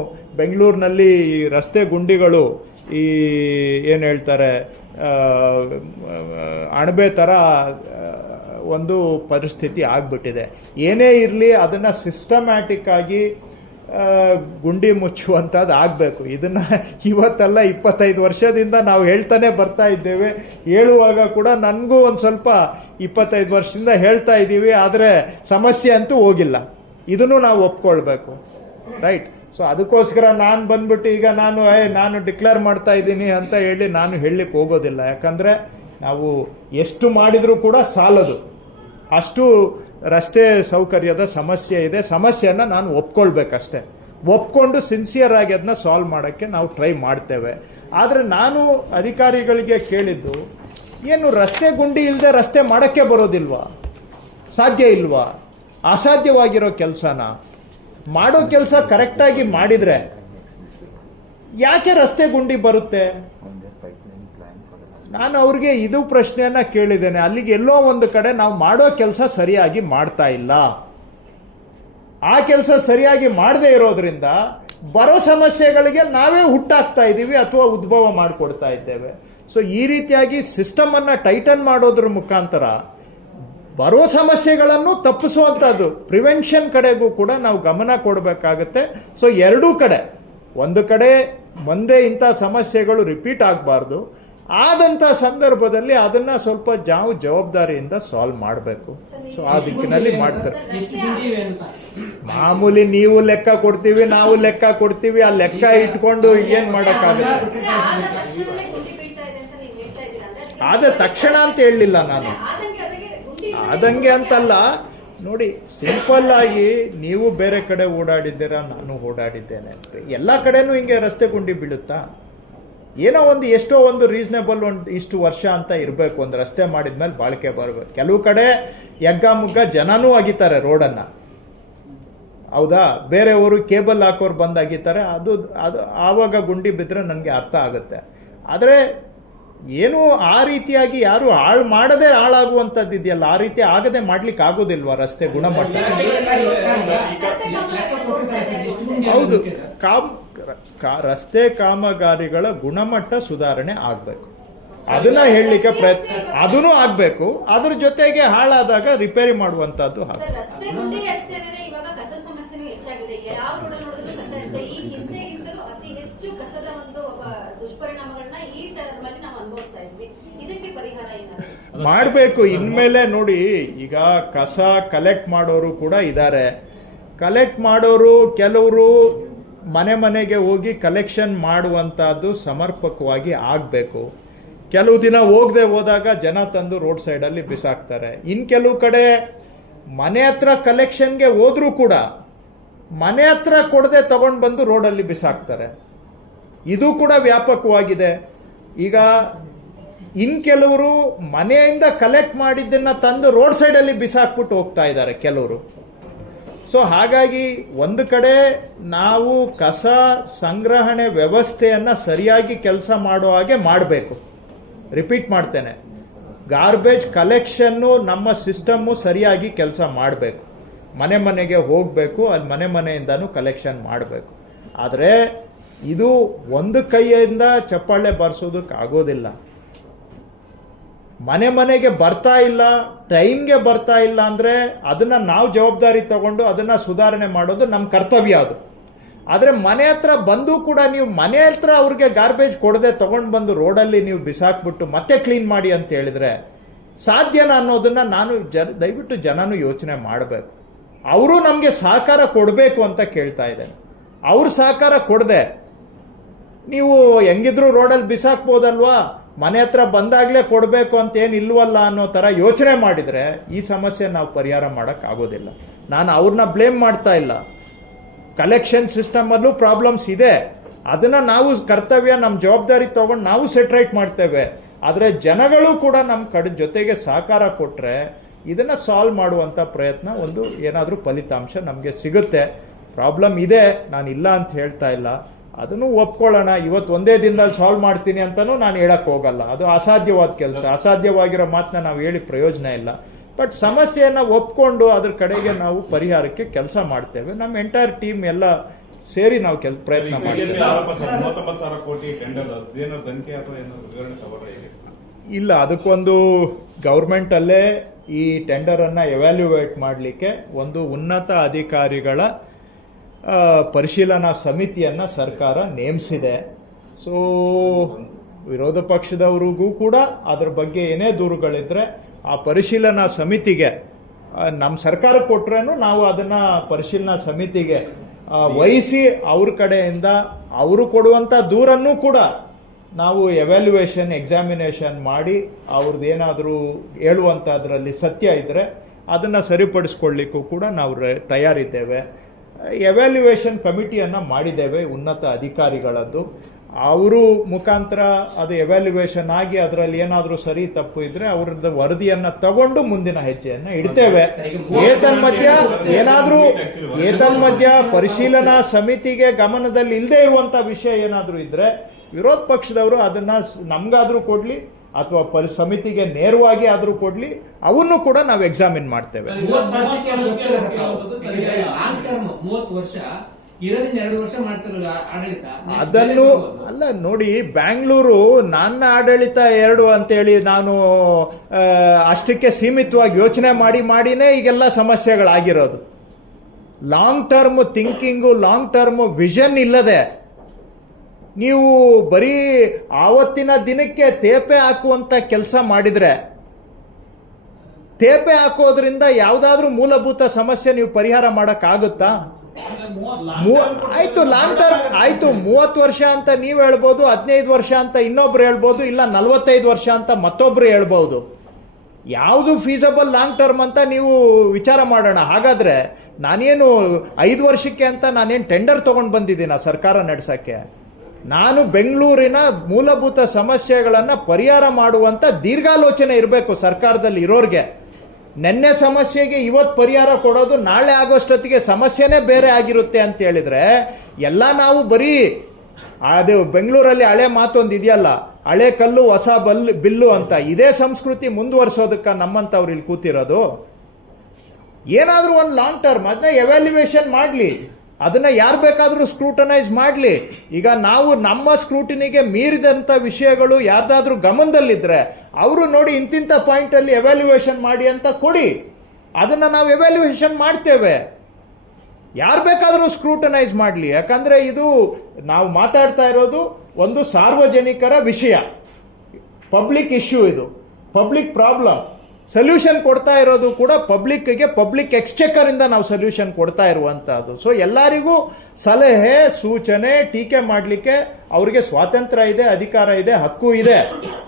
ಬೆಂಗಳೂರಿನಲ್ಲಿ ರಸ್ತೆ ಗುಂಡಿಗಳು ಈ ಏನು ಹೇಳ್ತಾರೆ ಅಣಬೆ ಥರ ಒಂದು ಪರಿಸ್ಥಿತಿ ಆಗ್ಬಿಟ್ಟಿದೆ. ಏನೇ ಇರಲಿ ಅದನ್ನು ಸಿಸ್ಟಮ್ಯಾಟಿಕ್ ಆಗಿ ಗುಂಡಿ ಮುಚ್ಚುವಂಥದ್ದು ಆಗಬೇಕು. ಇದನ್ನು ಇವತ್ತಲ್ಲ 25 ವರ್ಷದಿಂದ ನಾವು ಹೇಳ್ತಾನೆ ಬರ್ತಾ ಇದ್ದೇವೆ. ಹೇಳುವಾಗ ಕೂಡ ನನಗೂ ಒಂದು ಸ್ವಲ್ಪ 25 ವರ್ಷದಿಂದ ಹೇಳ್ತಾ ಇದ್ದೀವಿ, ಆದರೆ ಸಮಸ್ಯೆ ಅಂತೂ ಹೋಗಿಲ್ಲ. ಇದನ್ನು ನಾವು ಒಪ್ಕೊಳ್ಬೇಕು, ರೈಟ್? ಸೊ ಅದಕ್ಕೋಸ್ಕರ ನಾನು ಬಂದ್ಬಿಟ್ಟು ಈಗ ನಾನು ಡಿಕ್ಲೇರ್ ಮಾಡ್ತಾ ಇದ್ದೀನಿ ಅಂತ ಹೇಳಿ ನಾನು ಹೇಳಲಿಕ್ಕೆ ಹೋಗೋದಿಲ್ಲ. ಯಾಕಂದರೆ ನಾವು ಎಷ್ಟು ಮಾಡಿದರೂ ಕೂಡ ಸಾಲದು. ಅಷ್ಟು ರಸ್ತೆ ಸೌಕರ್ಯದ ಸಮಸ್ಯೆ ಇದೆ. ಸಮಸ್ಯೆಯನ್ನು ನಾನು ಒಪ್ಕೊಳ್ಬೇಕಷ್ಟೇ. ಒಪ್ಕೊಂಡು ಸಿನ್ಸಿಯರ್ ಆಗಿ ಅದನ್ನ ಸಾಲ್ವ್ ಮಾಡೋಕ್ಕೆ ನಾವು ಟ್ರೈ ಮಾಡ್ತೇವೆ. ಆದರೆ ನಾನು ಅಧಿಕಾರಿಗಳಿಗೆ ಕೇಳಿದ್ದು, ಏನು ರಸ್ತೆ ಗುಂಡಿ ಇಲ್ಲದೆ ರಸ್ತೆ ಮಾಡೋಕ್ಕೆ ಬರೋದಿಲ್ವಾ? ಸಾಧ್ಯ ಇಲ್ವಾ? ಅಸಾಧ್ಯವಾಗಿರೋ ಕೆಲಸನ ಮಾಡೋ ಕೆಲಸ ಕರೆಕ್ಟಾಗಿ ಮಾಡಿದರೆ ಯಾಕೆ ರಸ್ತೆ ಗುಂಡಿ ಬರುತ್ತೆ? ನಾನು ಅವ್ರಿಗೆ ಇದು ಪ್ರಶ್ನೆಯನ್ನ ಕೇಳಿದ್ದೇನೆ. ಅಲ್ಲಿಗೆ ಎಲ್ಲೋ ಒಂದು ಕಡೆ ನಾವು ಮಾಡೋ ಕೆಲಸ ಸರಿಯಾಗಿ ಮಾಡ್ತಾ ಇಲ್ಲ. ಆ ಕೆಲಸ ಸರಿಯಾಗಿ ಮಾಡದೇ ಇರೋದ್ರಿಂದ ಬರೋ ಸಮಸ್ಯೆಗಳಿಗೆ ನಾವೇ ಹುಟ್ಟಾಕ್ತಾ ಇದ್ದೀವಿ ಅಥವಾ ಉದ್ಭವ ಮಾಡಿಕೊಡ್ತಾ ಇದ್ದೇವೆ. ಸೊ ಈ ರೀತಿಯಾಗಿ ಸಿಸ್ಟಮ್ ಅನ್ನ ಟೈಟನ್ ಮಾಡೋದ್ರ ಮುಖಾಂತರ ಬರೋ ಸಮಸ್ಯೆಗಳನ್ನು ತಪ್ಪಿಸುವಂಥದ್ದು, ಪ್ರಿವೆನ್ಷನ್ ಕಡೆಗೂ ಕೂಡ ನಾವು ಗಮನ ಕೊಡಬೇಕಾಗತ್ತೆ. ಸೊ ಎರಡೂ ಕಡೆ, ಒಂದು ಕಡೆ ಮುಂದೆ ಇಂಥ ಸಮಸ್ಯೆಗಳು ರಿಪೀಟ್ ಆಗಬಾರ್ದು, ಆದಂಥ ಸಂದರ್ಭದಲ್ಲಿ ಅದನ್ನ ಸ್ವಲ್ಪ ಜವಾಬ್ದಾರಿಯಿಂದ ಸಾಲ್ವ್ ಮಾಡಬೇಕು. ಸೊ ಆ ದಿಕ್ಕಿನಲ್ಲಿ ಮಾಡ್ತಾರೆ. ಮಾಮೂಲಿ ನೀವು ಲೆಕ್ಕ ಕೊಡ್ತೀವಿ, ನಾವು ಲೆಕ್ಕ ಕೊಡ್ತೀವಿ, ಆ ಲೆಕ್ಕ ಇಟ್ಕೊಂಡು ಏನ್ ಮಾಡಕ್ಕಾಗುತ್ತೆ? ಆದ ತಕ್ಷಣ ಅಂತ ಹೇಳಲಿಲ್ಲ ನಾನು, ಆದಂಗೆ ಅಂತಲ್ಲ. ನೋಡಿ, ಸಿಂಪಲ್ ಆಗಿ ನೀವು ಬೇರೆ ಕಡೆ ಓಡಾಡಿದ್ದೀರಾ, ನಾನು ಓಡಾಡಿದ್ದೇನೆ. ಎಲ್ಲ ಕಡೆನೂ ಹಿಂಗೆ ರಸ್ತೆ ಗುಂಡಿ ಬೀಳುತ್ತಾ? ಏನೋ ಒಂದು ಎಷ್ಟೋ ಒಂದು ರೀಸನೇಬಲ್ ಒಂದು ಇಷ್ಟು ವರ್ಷ ಅಂತ ಇರಬೇಕು. ಒಂದು ರಸ್ತೆ ಮಾಡಿದ್ಮೇಲೆ ಬಾಳಿಕೆ ಬರಬೇಕು. ಕೆಲವು ಕಡೆ ಯಗ್ಗ ಮುಗ್ಗ ಜನನೂ ಅಗಿತಾರೆ ರೋಡನ್ನ, ಹೌದಾ? ಬೇರೆಯವರು ಕೇಬಲ್ ಹಾಕೋರು ಬಂದು ಅಗಿತಾರೆ. ಅದು ಆವಾಗ ಗುಂಡಿ ಬಿದ್ದರೆ ನನಗೆ ಅರ್ಥ ಆಗುತ್ತೆ. ಆದರೆ ಏನು ಆ ರೀತಿಯಾಗಿ ಯಾರು ಹಾಳು ಮಾಡದೆ ಹಾಳಾಗುವಂಥದ್ದು ಇದೆಯಲ್ಲ, ಆ ರೀತಿ ಆಗದೆ ಮಾಡ್ಲಿಕ್ಕೆ ಆಗೋದಿಲ್ವಾ ರಸ್ತೆ ಗುಣಮಟ್ಟ? ಹೌದು, ರಸ್ತೆ ಕಾಮಗಾರಿಗಳ ಗುಣಮಟ್ಟ ಸುಧಾರಣೆ ಆಗ್ಬೇಕು. ಅದನ್ನ ಹೇಳಲಿಕ್ಕೆ ಪ್ರಯತ್ನ, ಅದನ್ನು ಆಗ್ಬೇಕು. ಅದ್ರ ಜೊತೆಗೆ ಹಾಳಾದಾಗ ರಿಪೇರಿ ಮಾಡುವಂತದ್ದು ಮಾಡಬೇಕು. ಇನ್ಮೇಲೆ ನೋಡಿ, ಈಗ ಕಸ ಕಲೆಕ್ಟ್ ಮಾಡೋರು ಕೂಡ ಇದ್ದಾರೆ. ಕಲೆಕ್ಟ್ ಮಾಡೋರು ಕೆಲವರು ಮನೆಗೆ ಹೋಗಿ ಕಲೆಕ್ಷನ್ ಮಾಡುವಂತಹದ್ದು ಸಮರ್ಪಕವಾಗಿ ಆಗಬೇಕು. ಕೆಲವು ದಿನ ಹೋಗದೆ ಹೋದಾಗ ಜನ ತಂದು ರೋಡ್ ಸೈಡಲ್ಲಿ ಬಿಸಾಕ್ತಾರೆ. ಇನ್ನು ಕೆಲವು ಕಡೆ ಮನೆ ಹತ್ರ ಕಲೆಕ್ಷನ್ಗೆ ಹೋದ್ರೂ ಕೂಡ ಮನೆ ಹತ್ರ ಕೊಡದೆ ತಗೊಂಡು ಬಂದು ರೋಡಲ್ಲಿ ಬಿಸಾಕ್ತಾರೆ. ಇದು ಕೂಡ ವ್ಯಾಪಕವಾಗಿದೆ. ಈಗ ಇನ್ ಕೆಲವರು ಮನೆಯಿಂದ ಕಲೆಕ್ಟ್ ಮಾಡಿದ್ದನ್ನ ತಂದು ರೋಡ್ ಸೈಡಲ್ಲಿ ಬಿಸಾಕ್ಬಿಟ್ಟು ಹೋಗ್ತಾ ಇದ್ದಾರೆ ಕೆಲವರು. ಸೊ ಹಾಗಾಗಿ ಒಂದು ಕಡೆ ನಾವು ಕಸ ಸಂಗ್ರಹಣೆ ವ್ಯವಸ್ಥೆಯನ್ನ ಸರಿಯಾಗಿ ಕೆಲಸ ಮಾಡೋ ಹಾಗೆ ಮಾಡಬೇಕು. ರಿಪೀಟ್ ಮಾಡ್ತೇನೆ, ಗಾರ್ಬೇಜ್ ಕಲೆಕ್ಷನ್ನು ನಮ್ಮ ಸಿಸ್ಟಮ್ಮು ಸರಿಯಾಗಿ ಕೆಲಸ ಮಾಡಬೇಕು. ಮನೆಗೆ ಹೋಗಬೇಕು, ಅಲ್ಲಿ ಮನೆಯಿಂದನೂ ಕಲೆಕ್ಷನ್ ಮಾಡಬೇಕು. ಆದರೆ ಇದು ಒಂದು ಕೈಯಿಂದ ಚಪ್ಪಾಳೆ ಬಾರಿಸೋದಕ್ಕೆ ಆಗೋದಿಲ್ಲ. ಮನೆಗೆ ಬರ್ತಾ ಇಲ್ಲ, ಟೈಮ್ಗೆ ಬರ್ತಾ ಇಲ್ಲ ಅಂದ್ರೆ ಅದನ್ನ ನಾವು ಜವಾಬ್ದಾರಿ ತಗೊಂಡು ಅದನ್ನ ಸುಧಾರಣೆ ಮಾಡೋದು ನಮ್ಮ ಕರ್ತವ್ಯ ಅದು. ಆದ್ರೆ ಮನೆ ಹತ್ರ ಬಂದು ಕೂಡ ನೀವು ಮನೆ ಹತ್ರ ಅವ್ರಿಗೆ ಗಾರ್ಬೇಜ್ ಕೊಡದೆ ತಗೊಂಡು ಬಂದು ರೋಡಲ್ಲಿ ನೀವು ಬಿಸಾಕ್ಬಿಟ್ಟು ಮತ್ತೆ ಕ್ಲೀನ್ ಮಾಡಿ ಅಂತ ಹೇಳಿದ್ರೆ ಸಾಧ್ಯನಾ ಅನ್ನೋದನ್ನ ನಾನು ದಯವಿಟ್ಟು ಜನನು ಯೋಚನೆ ಮಾಡಬೇಕು. ಅವರು ನಮಗೆ ಸಹಕಾರ ಕೊಡಬೇಕು ಅಂತ ಕೇಳ್ತಾ ಇದ್ದೇನೆ. ಅವ್ರ ಸಹಕಾರ ಕೊಡದೆ ನೀವು ಹೆಂಗಿದ್ರು ರೋಡಲ್ಲಿ ಬಿಸಾಕ್ಬೋದಲ್ವಾ, ಮನೆ ಹತ್ರ ಬಂದಾಗಲೇ ಕೊಡಬೇಕು ಅಂತ ಏನು ಇಲ್ವಲ್ಲ ಅನ್ನೋ ಥರ ಯೋಚನೆ ಮಾಡಿದರೆ ಈ ಸಮಸ್ಯೆ ನಾವು ಪರಿಹಾರ ಮಾಡೋಕ್ಕಾಗೋದಿಲ್ಲ. ನಾನು ಅವ್ರನ್ನ ಬ್ಲೇಮ್ ಮಾಡ್ತಾ ಇಲ್ಲ. ಕಲೆಕ್ಷನ್ ಸಿಸ್ಟಮಲ್ಲೂ ಪ್ರಾಬ್ಲಮ್ಸ್ ಇದೆ. ಅದನ್ನು ನಾವು ಕರ್ತವ್ಯ, ನಮ್ಮ ಜವಾಬ್ದಾರಿ ತಗೊಂಡು ನಾವು ಸೆಟ್ರೈಟ್ ಮಾಡ್ತೇವೆ. ಆದರೆ ಜನಗಳು ಕೂಡ ನಮ್ಮ ಜೊತೆಗೆ ಸಹಕಾರ ಕೊಟ್ಟರೆ ಇದನ್ನು ಸಾಲ್ವ್ ಮಾಡುವಂಥ ಪ್ರಯತ್ನ, ಒಂದು ಏನಾದರೂ ಫಲಿತಾಂಶ ನಮಗೆ ಸಿಗುತ್ತೆ. ಪ್ರಾಬ್ಲಮ್ ಇದೆ, ನಾನು ಇಲ್ಲ ಅಂತ ಹೇಳ್ತಾ ಇಲ್ಲ, ಅದನ್ನು ಒಪ್ಕೊಳ್ಳೋಣ. ಇವತ್ತು ಒಂದೇ ದಿನದಲ್ಲಿ ಸಾಲ್ವ್ ಮಾಡ್ತೀನಿ ಅಂತಲೂ ನಾನು ಹೇಳಕ್ಕೆ ಹೋಗಲ್ಲ. ಅದು ಅಸಾಧ್ಯವಾದ ಕೆಲಸ. ಅಸಾಧ್ಯವಾಗಿರೋ ಮಾತನ್ನ ನಾವು ಹೇಳಿ ಪ್ರಯೋಜನ ಇಲ್ಲ. ಬಟ್ ಸಮಸ್ಯೆಯನ್ನು ಒಪ್ಕೊಂಡು ಅದ್ರ ಕಡೆಗೆ ನಾವು ಪರಿಹಾರಕ್ಕೆ ಕೆಲಸ ಮಾಡ್ತೇವೆ. ನಮ್ಮ ಎಂಟೈರ್ ಟೀಮ್ ಎಲ್ಲ ಸೇರಿ ನಾವು ಪ್ರಯತ್ನ ಮಾಡ್ತೇವೆ. ಇಲ್ಲ, ಅದಕ್ಕೊಂದು ಗೌರ್ಮೆಂಟಲ್ಲೇ ಈ ಟೆಂಡರನ್ನು ಎವ್ಯಾಲ್ಯೂಯೇಟ್ ಮಾಡಲಿಕ್ಕೆ ಒಂದು ಉನ್ನತ ಅಧಿಕಾರಿಗಳ ಪರಿಶೀಲನಾ ಸಮಿತಿಯನ್ನು ಸರ್ಕಾರ ನೇಮಿಸಿದೆ. ಸೊ ವಿರೋಧ ಪಕ್ಷದವರಿಗೂ ಕೂಡ ಅದ್ರ ಬಗ್ಗೆ ಏನೇ ದೂರುಗಳಿದ್ರೆ ಆ ಪರಿಶೀಲನಾ ಸಮಿತಿಗೆ ನಮ್ಮ ಸರ್ಕಾರ ಕೊಟ್ರೇನು ನಾವು ಅದನ್ನು ಪರಿಶೀಲನಾ ಸಮಿತಿಗೆ ವಹಿಸಿ ಅವ್ರ ಕಡೆಯಿಂದ ಅವರು ಕೊಡುವಂಥ ದೂರನ್ನು ಕೂಡ ನಾವು ಎವ್ಯಾಲ್ಯೂಯೇಷನ್, ಎಕ್ಸಾಮಿನೇಷನ್ ಮಾಡಿ ಅವ್ರದ್ದು ಏನಾದರೂ ಹೇಳುವಂಥದ್ರಲ್ಲಿ ಸತ್ಯ ಇದ್ದರೆ ಅದನ್ನು ಸರಿಪಡಿಸ್ಕೊಳ್ಳಿಕ್ಕೂ ಕೂಡ ನಾವು ತಯಾರಿದ್ದೇವೆ. ಎವ್ಯಾಲ್ಯೂಯೇಷನ್ ಕಮಿಟಿಯನ್ನು ಮಾಡಿದ್ದೇವೆ ಉನ್ನತ ಅಧಿಕಾರಿಗಳದ್ದು. ಅವರು ಮುಖಾಂತರ ಅದು ಎವ್ಯಾಲ್ಯೂಯೇಷನ್ ಆಗಿ ಅದರಲ್ಲಿ ಏನಾದರೂ ಸರಿ ತಪ್ಪು ಇದ್ರೆ ಅವ್ರದ್ದು ವರದಿಯನ್ನು ತಗೊಂಡು ಮುಂದಿನ ಹೆಜ್ಜೆಯನ್ನು ಇಡ್ತೇವೆ. ಏತನ್ಮಧ್ಯ ಪರಿಶೀಲನಾ ಸಮಿತಿಗೆ ಗಮನದಲ್ಲಿ ಇಲ್ಲದೆ ಇರುವಂತ ವಿಷಯ ಏನಾದರೂ ಇದ್ರೆ ವಿರೋಧ ಪಕ್ಷದವರು ಅದನ್ನ ನಮ್ಗಾದ್ರೂ ಕೊಡ್ಲಿ ಅಥವಾ ಸಮಿತಿಗೆ ನೇರವಾಗಿ ಆದ್ರೂ ಕೊಡ್ಲಿ, ಅವನ್ನು ಕೂಡ ನಾವು ಎಕ್ಸಾಮಿನ್ ಮಾಡ್ತೇವೆ. 30 ವರ್ಷ ಇರೋದ್ರಿಂದ 2 ವರ್ಷ ಮಾಡ್ತಿರಲ್ಲ ಆಡಳಿತ. ಅದನ್ನು ಅಲ್ಲ ನೋಡಿ, ಬ್ಯಾಂಗ್ಳೂರು ನನ್ನ ಆಡಳಿತ 2 ಅಂತೇಳಿ ನಾನು ಅಷ್ಟಕ್ಕೆ ಸೀಮಿತವಾಗಿ ಯೋಚನೆ ಮಾಡಿನೇ ಈಗೆಲ್ಲ ಸಮಸ್ಯೆಗಳಾಗಿರೋದು. Long term thinking, long term vision ಇಲ್ಲದೆ ನೀವು ಬರೀ ಆವತ್ತಿನ ದಿನಕ್ಕೆ ತೇಪೆ ಹಾಕುವಂತ ಕೆಲಸ ಮಾಡಿದ್ರೆ, ತೇಪೆ ಹಾಕೋದ್ರಿಂದ ಯಾವುದಾದ್ರೂ ಮೂಲಭೂತ ಸಮಸ್ಯೆ ನೀವು ಪರಿಹಾರ ಮಾಡಕ್ಕಾಗುತ್ತಾ? ಆಯ್ತು, ಲಾಂಗ್ ಟರ್ಮ್ ಆಯ್ತು. 30 ವರ್ಷ ಅಂತ ನೀವು ಹೇಳ್ಬೋದು, 15 ವರ್ಷ ಅಂತ ಇನ್ನೊಬ್ರು ಹೇಳ್ಬೋದು, ಇಲ್ಲ 45 ವರ್ಷ ಅಂತ ಮತ್ತೊಬ್ರು ಹೇಳ್ಬೋದು. ಯಾವುದು ಫೀಸಬಲ್ ಲಾಂಗ್ ಟರ್ಮ್ ಅಂತ ನೀವು ವಿಚಾರ ಮಾಡೋಣ. ಹಾಗಾದ್ರೆ ನಾನೇನು 5 ವರ್ಷಕ್ಕೆ ಅಂತ ನಾನೇನು ಟೆಂಡರ್ ತಗೊಂಡು ಬಂದಿದ್ದೀನ ಸರ್ಕಾರ ನಡೆಸಕ್ಕೆ? ನಾನು ಬೆಂಗಳೂರಿನ ಮೂಲಭೂತ ಸಮಸ್ಯೆಗಳನ್ನು ಪರಿಹಾರ ಮಾಡುವಂತ ದೀರ್ಘಾಲೋಚನೆ ಇರಬೇಕು ಸರ್ಕಾರದಲ್ಲಿ ಇರೋರ್ಗೆ. ನೆನ್ನೆ ಸಮಸ್ಯೆಗೆ ಇವತ್ತು ಪರಿಹಾರ ಕೊಡೋದು, ನಾಳೆ ಆಗೋಷ್ಟೊತ್ತಿಗೆ ಸಮಸ್ಯೆನೇ ಬೇರೆ ಆಗಿರುತ್ತೆ ಅಂತ ಹೇಳಿದ್ರೆ ಎಲ್ಲ ನಾವು ಬರೀ ಅದು ಬೆಂಗಳೂರಲ್ಲಿ ಹಳೆ ಮಾತೊಂದು ಇದೆಯಲ್ಲ, ಹಳೆ ಕಲ್ಲು ಹೊಸ ಬಿಲ್ಲು ಅಂತ, ಇದೇ ಸಂಸ್ಕೃತಿ ಮುಂದುವರಿಸೋದಕ್ಕೆ ನಮ್ಮಂತವ್ರು ಇಲ್ಲಿ ಕೂತಿರೋದು. ಏನಾದ್ರೂ ಒಂದು ಲಾಂಗ್ ಟರ್ಮ್ ಅದನ್ನ ಎವ್ಯಾಲ್ಯೂಯೇಷನ್ ಮಾಡಲಿ, ಅದನ್ನ ಯಾರು ಬೇಕಾದ್ರೂ ಸ್ಕ್ರೂಟನೈಸ್ ಮಾಡಲಿ. ಈಗ ನಾವು ನಮ್ಮ ಸ್ಕ್ರೂಟಿನಿಗೆ ಮೀರಿದಂತ ವಿಷಯಗಳು ಯಾರ್ದಾದ್ರೂ ಗಮನದಲ್ಲಿದ್ರೆ ಅವರು ನೋಡಿ ಇಂತಿಂತ ಪಾಯಿಂಟ್ ಅಲ್ಲಿ ಎವ್ಯಾಲ್ಯೂಯೇಷನ್ ಮಾಡಿ ಅಂತ ಕೊಡಿ, ಅದನ್ನ ನಾವು ಎವ್ಯಾಲ್ಯೂಯೇಷನ್ ಮಾಡ್ತೇವೆ. ಯಾರು ಬೇಕಾದ್ರೂ ಸ್ಕ್ರೂಟನೈಸ್ ಮಾಡಲಿ. ಯಾಕಂದ್ರೆ ಇದು ನಾವು ಮಾತಾಡ್ತಾ ಇರೋದು ಒಂದು ಸಾರ್ವಜನಿಕರ ವಿಷಯ, ಪಬ್ಲಿಕ್ ಇಶ್ಯೂ, ಇದು ಪಬ್ಲಿಕ್ ಪ್ರಾಬ್ಲಮ್. ಸೊಲ್ಯೂಷನ್ ಕೊಡ್ತಾ ಇರೋದು ಕೂಡ ಪಬ್ಲಿಕ್ಗೆ, ಪಬ್ಲಿಕ್ ಎಕ್ಸ್ಚೆಕರ್ ಇಂದ ನಾವು ಸೊಲ್ಯೂಷನ್ ಕೊಡ್ತಾ ಇರುವಂತಹದ್ದು. ಸೊ ಎಲ್ಲರಿಗೂ ಸಲಹೆ, ಸೂಚನೆ, ಟೀಕೆ ಮಾಡಲಿಕ್ಕೆ ಅವರಿಗೆ ಸ್ವಾತಂತ್ರ್ಯ ಇದೆ, ಅಧಿಕಾರ ಇದೆ, ಹಕ್ಕು ಇದೆ.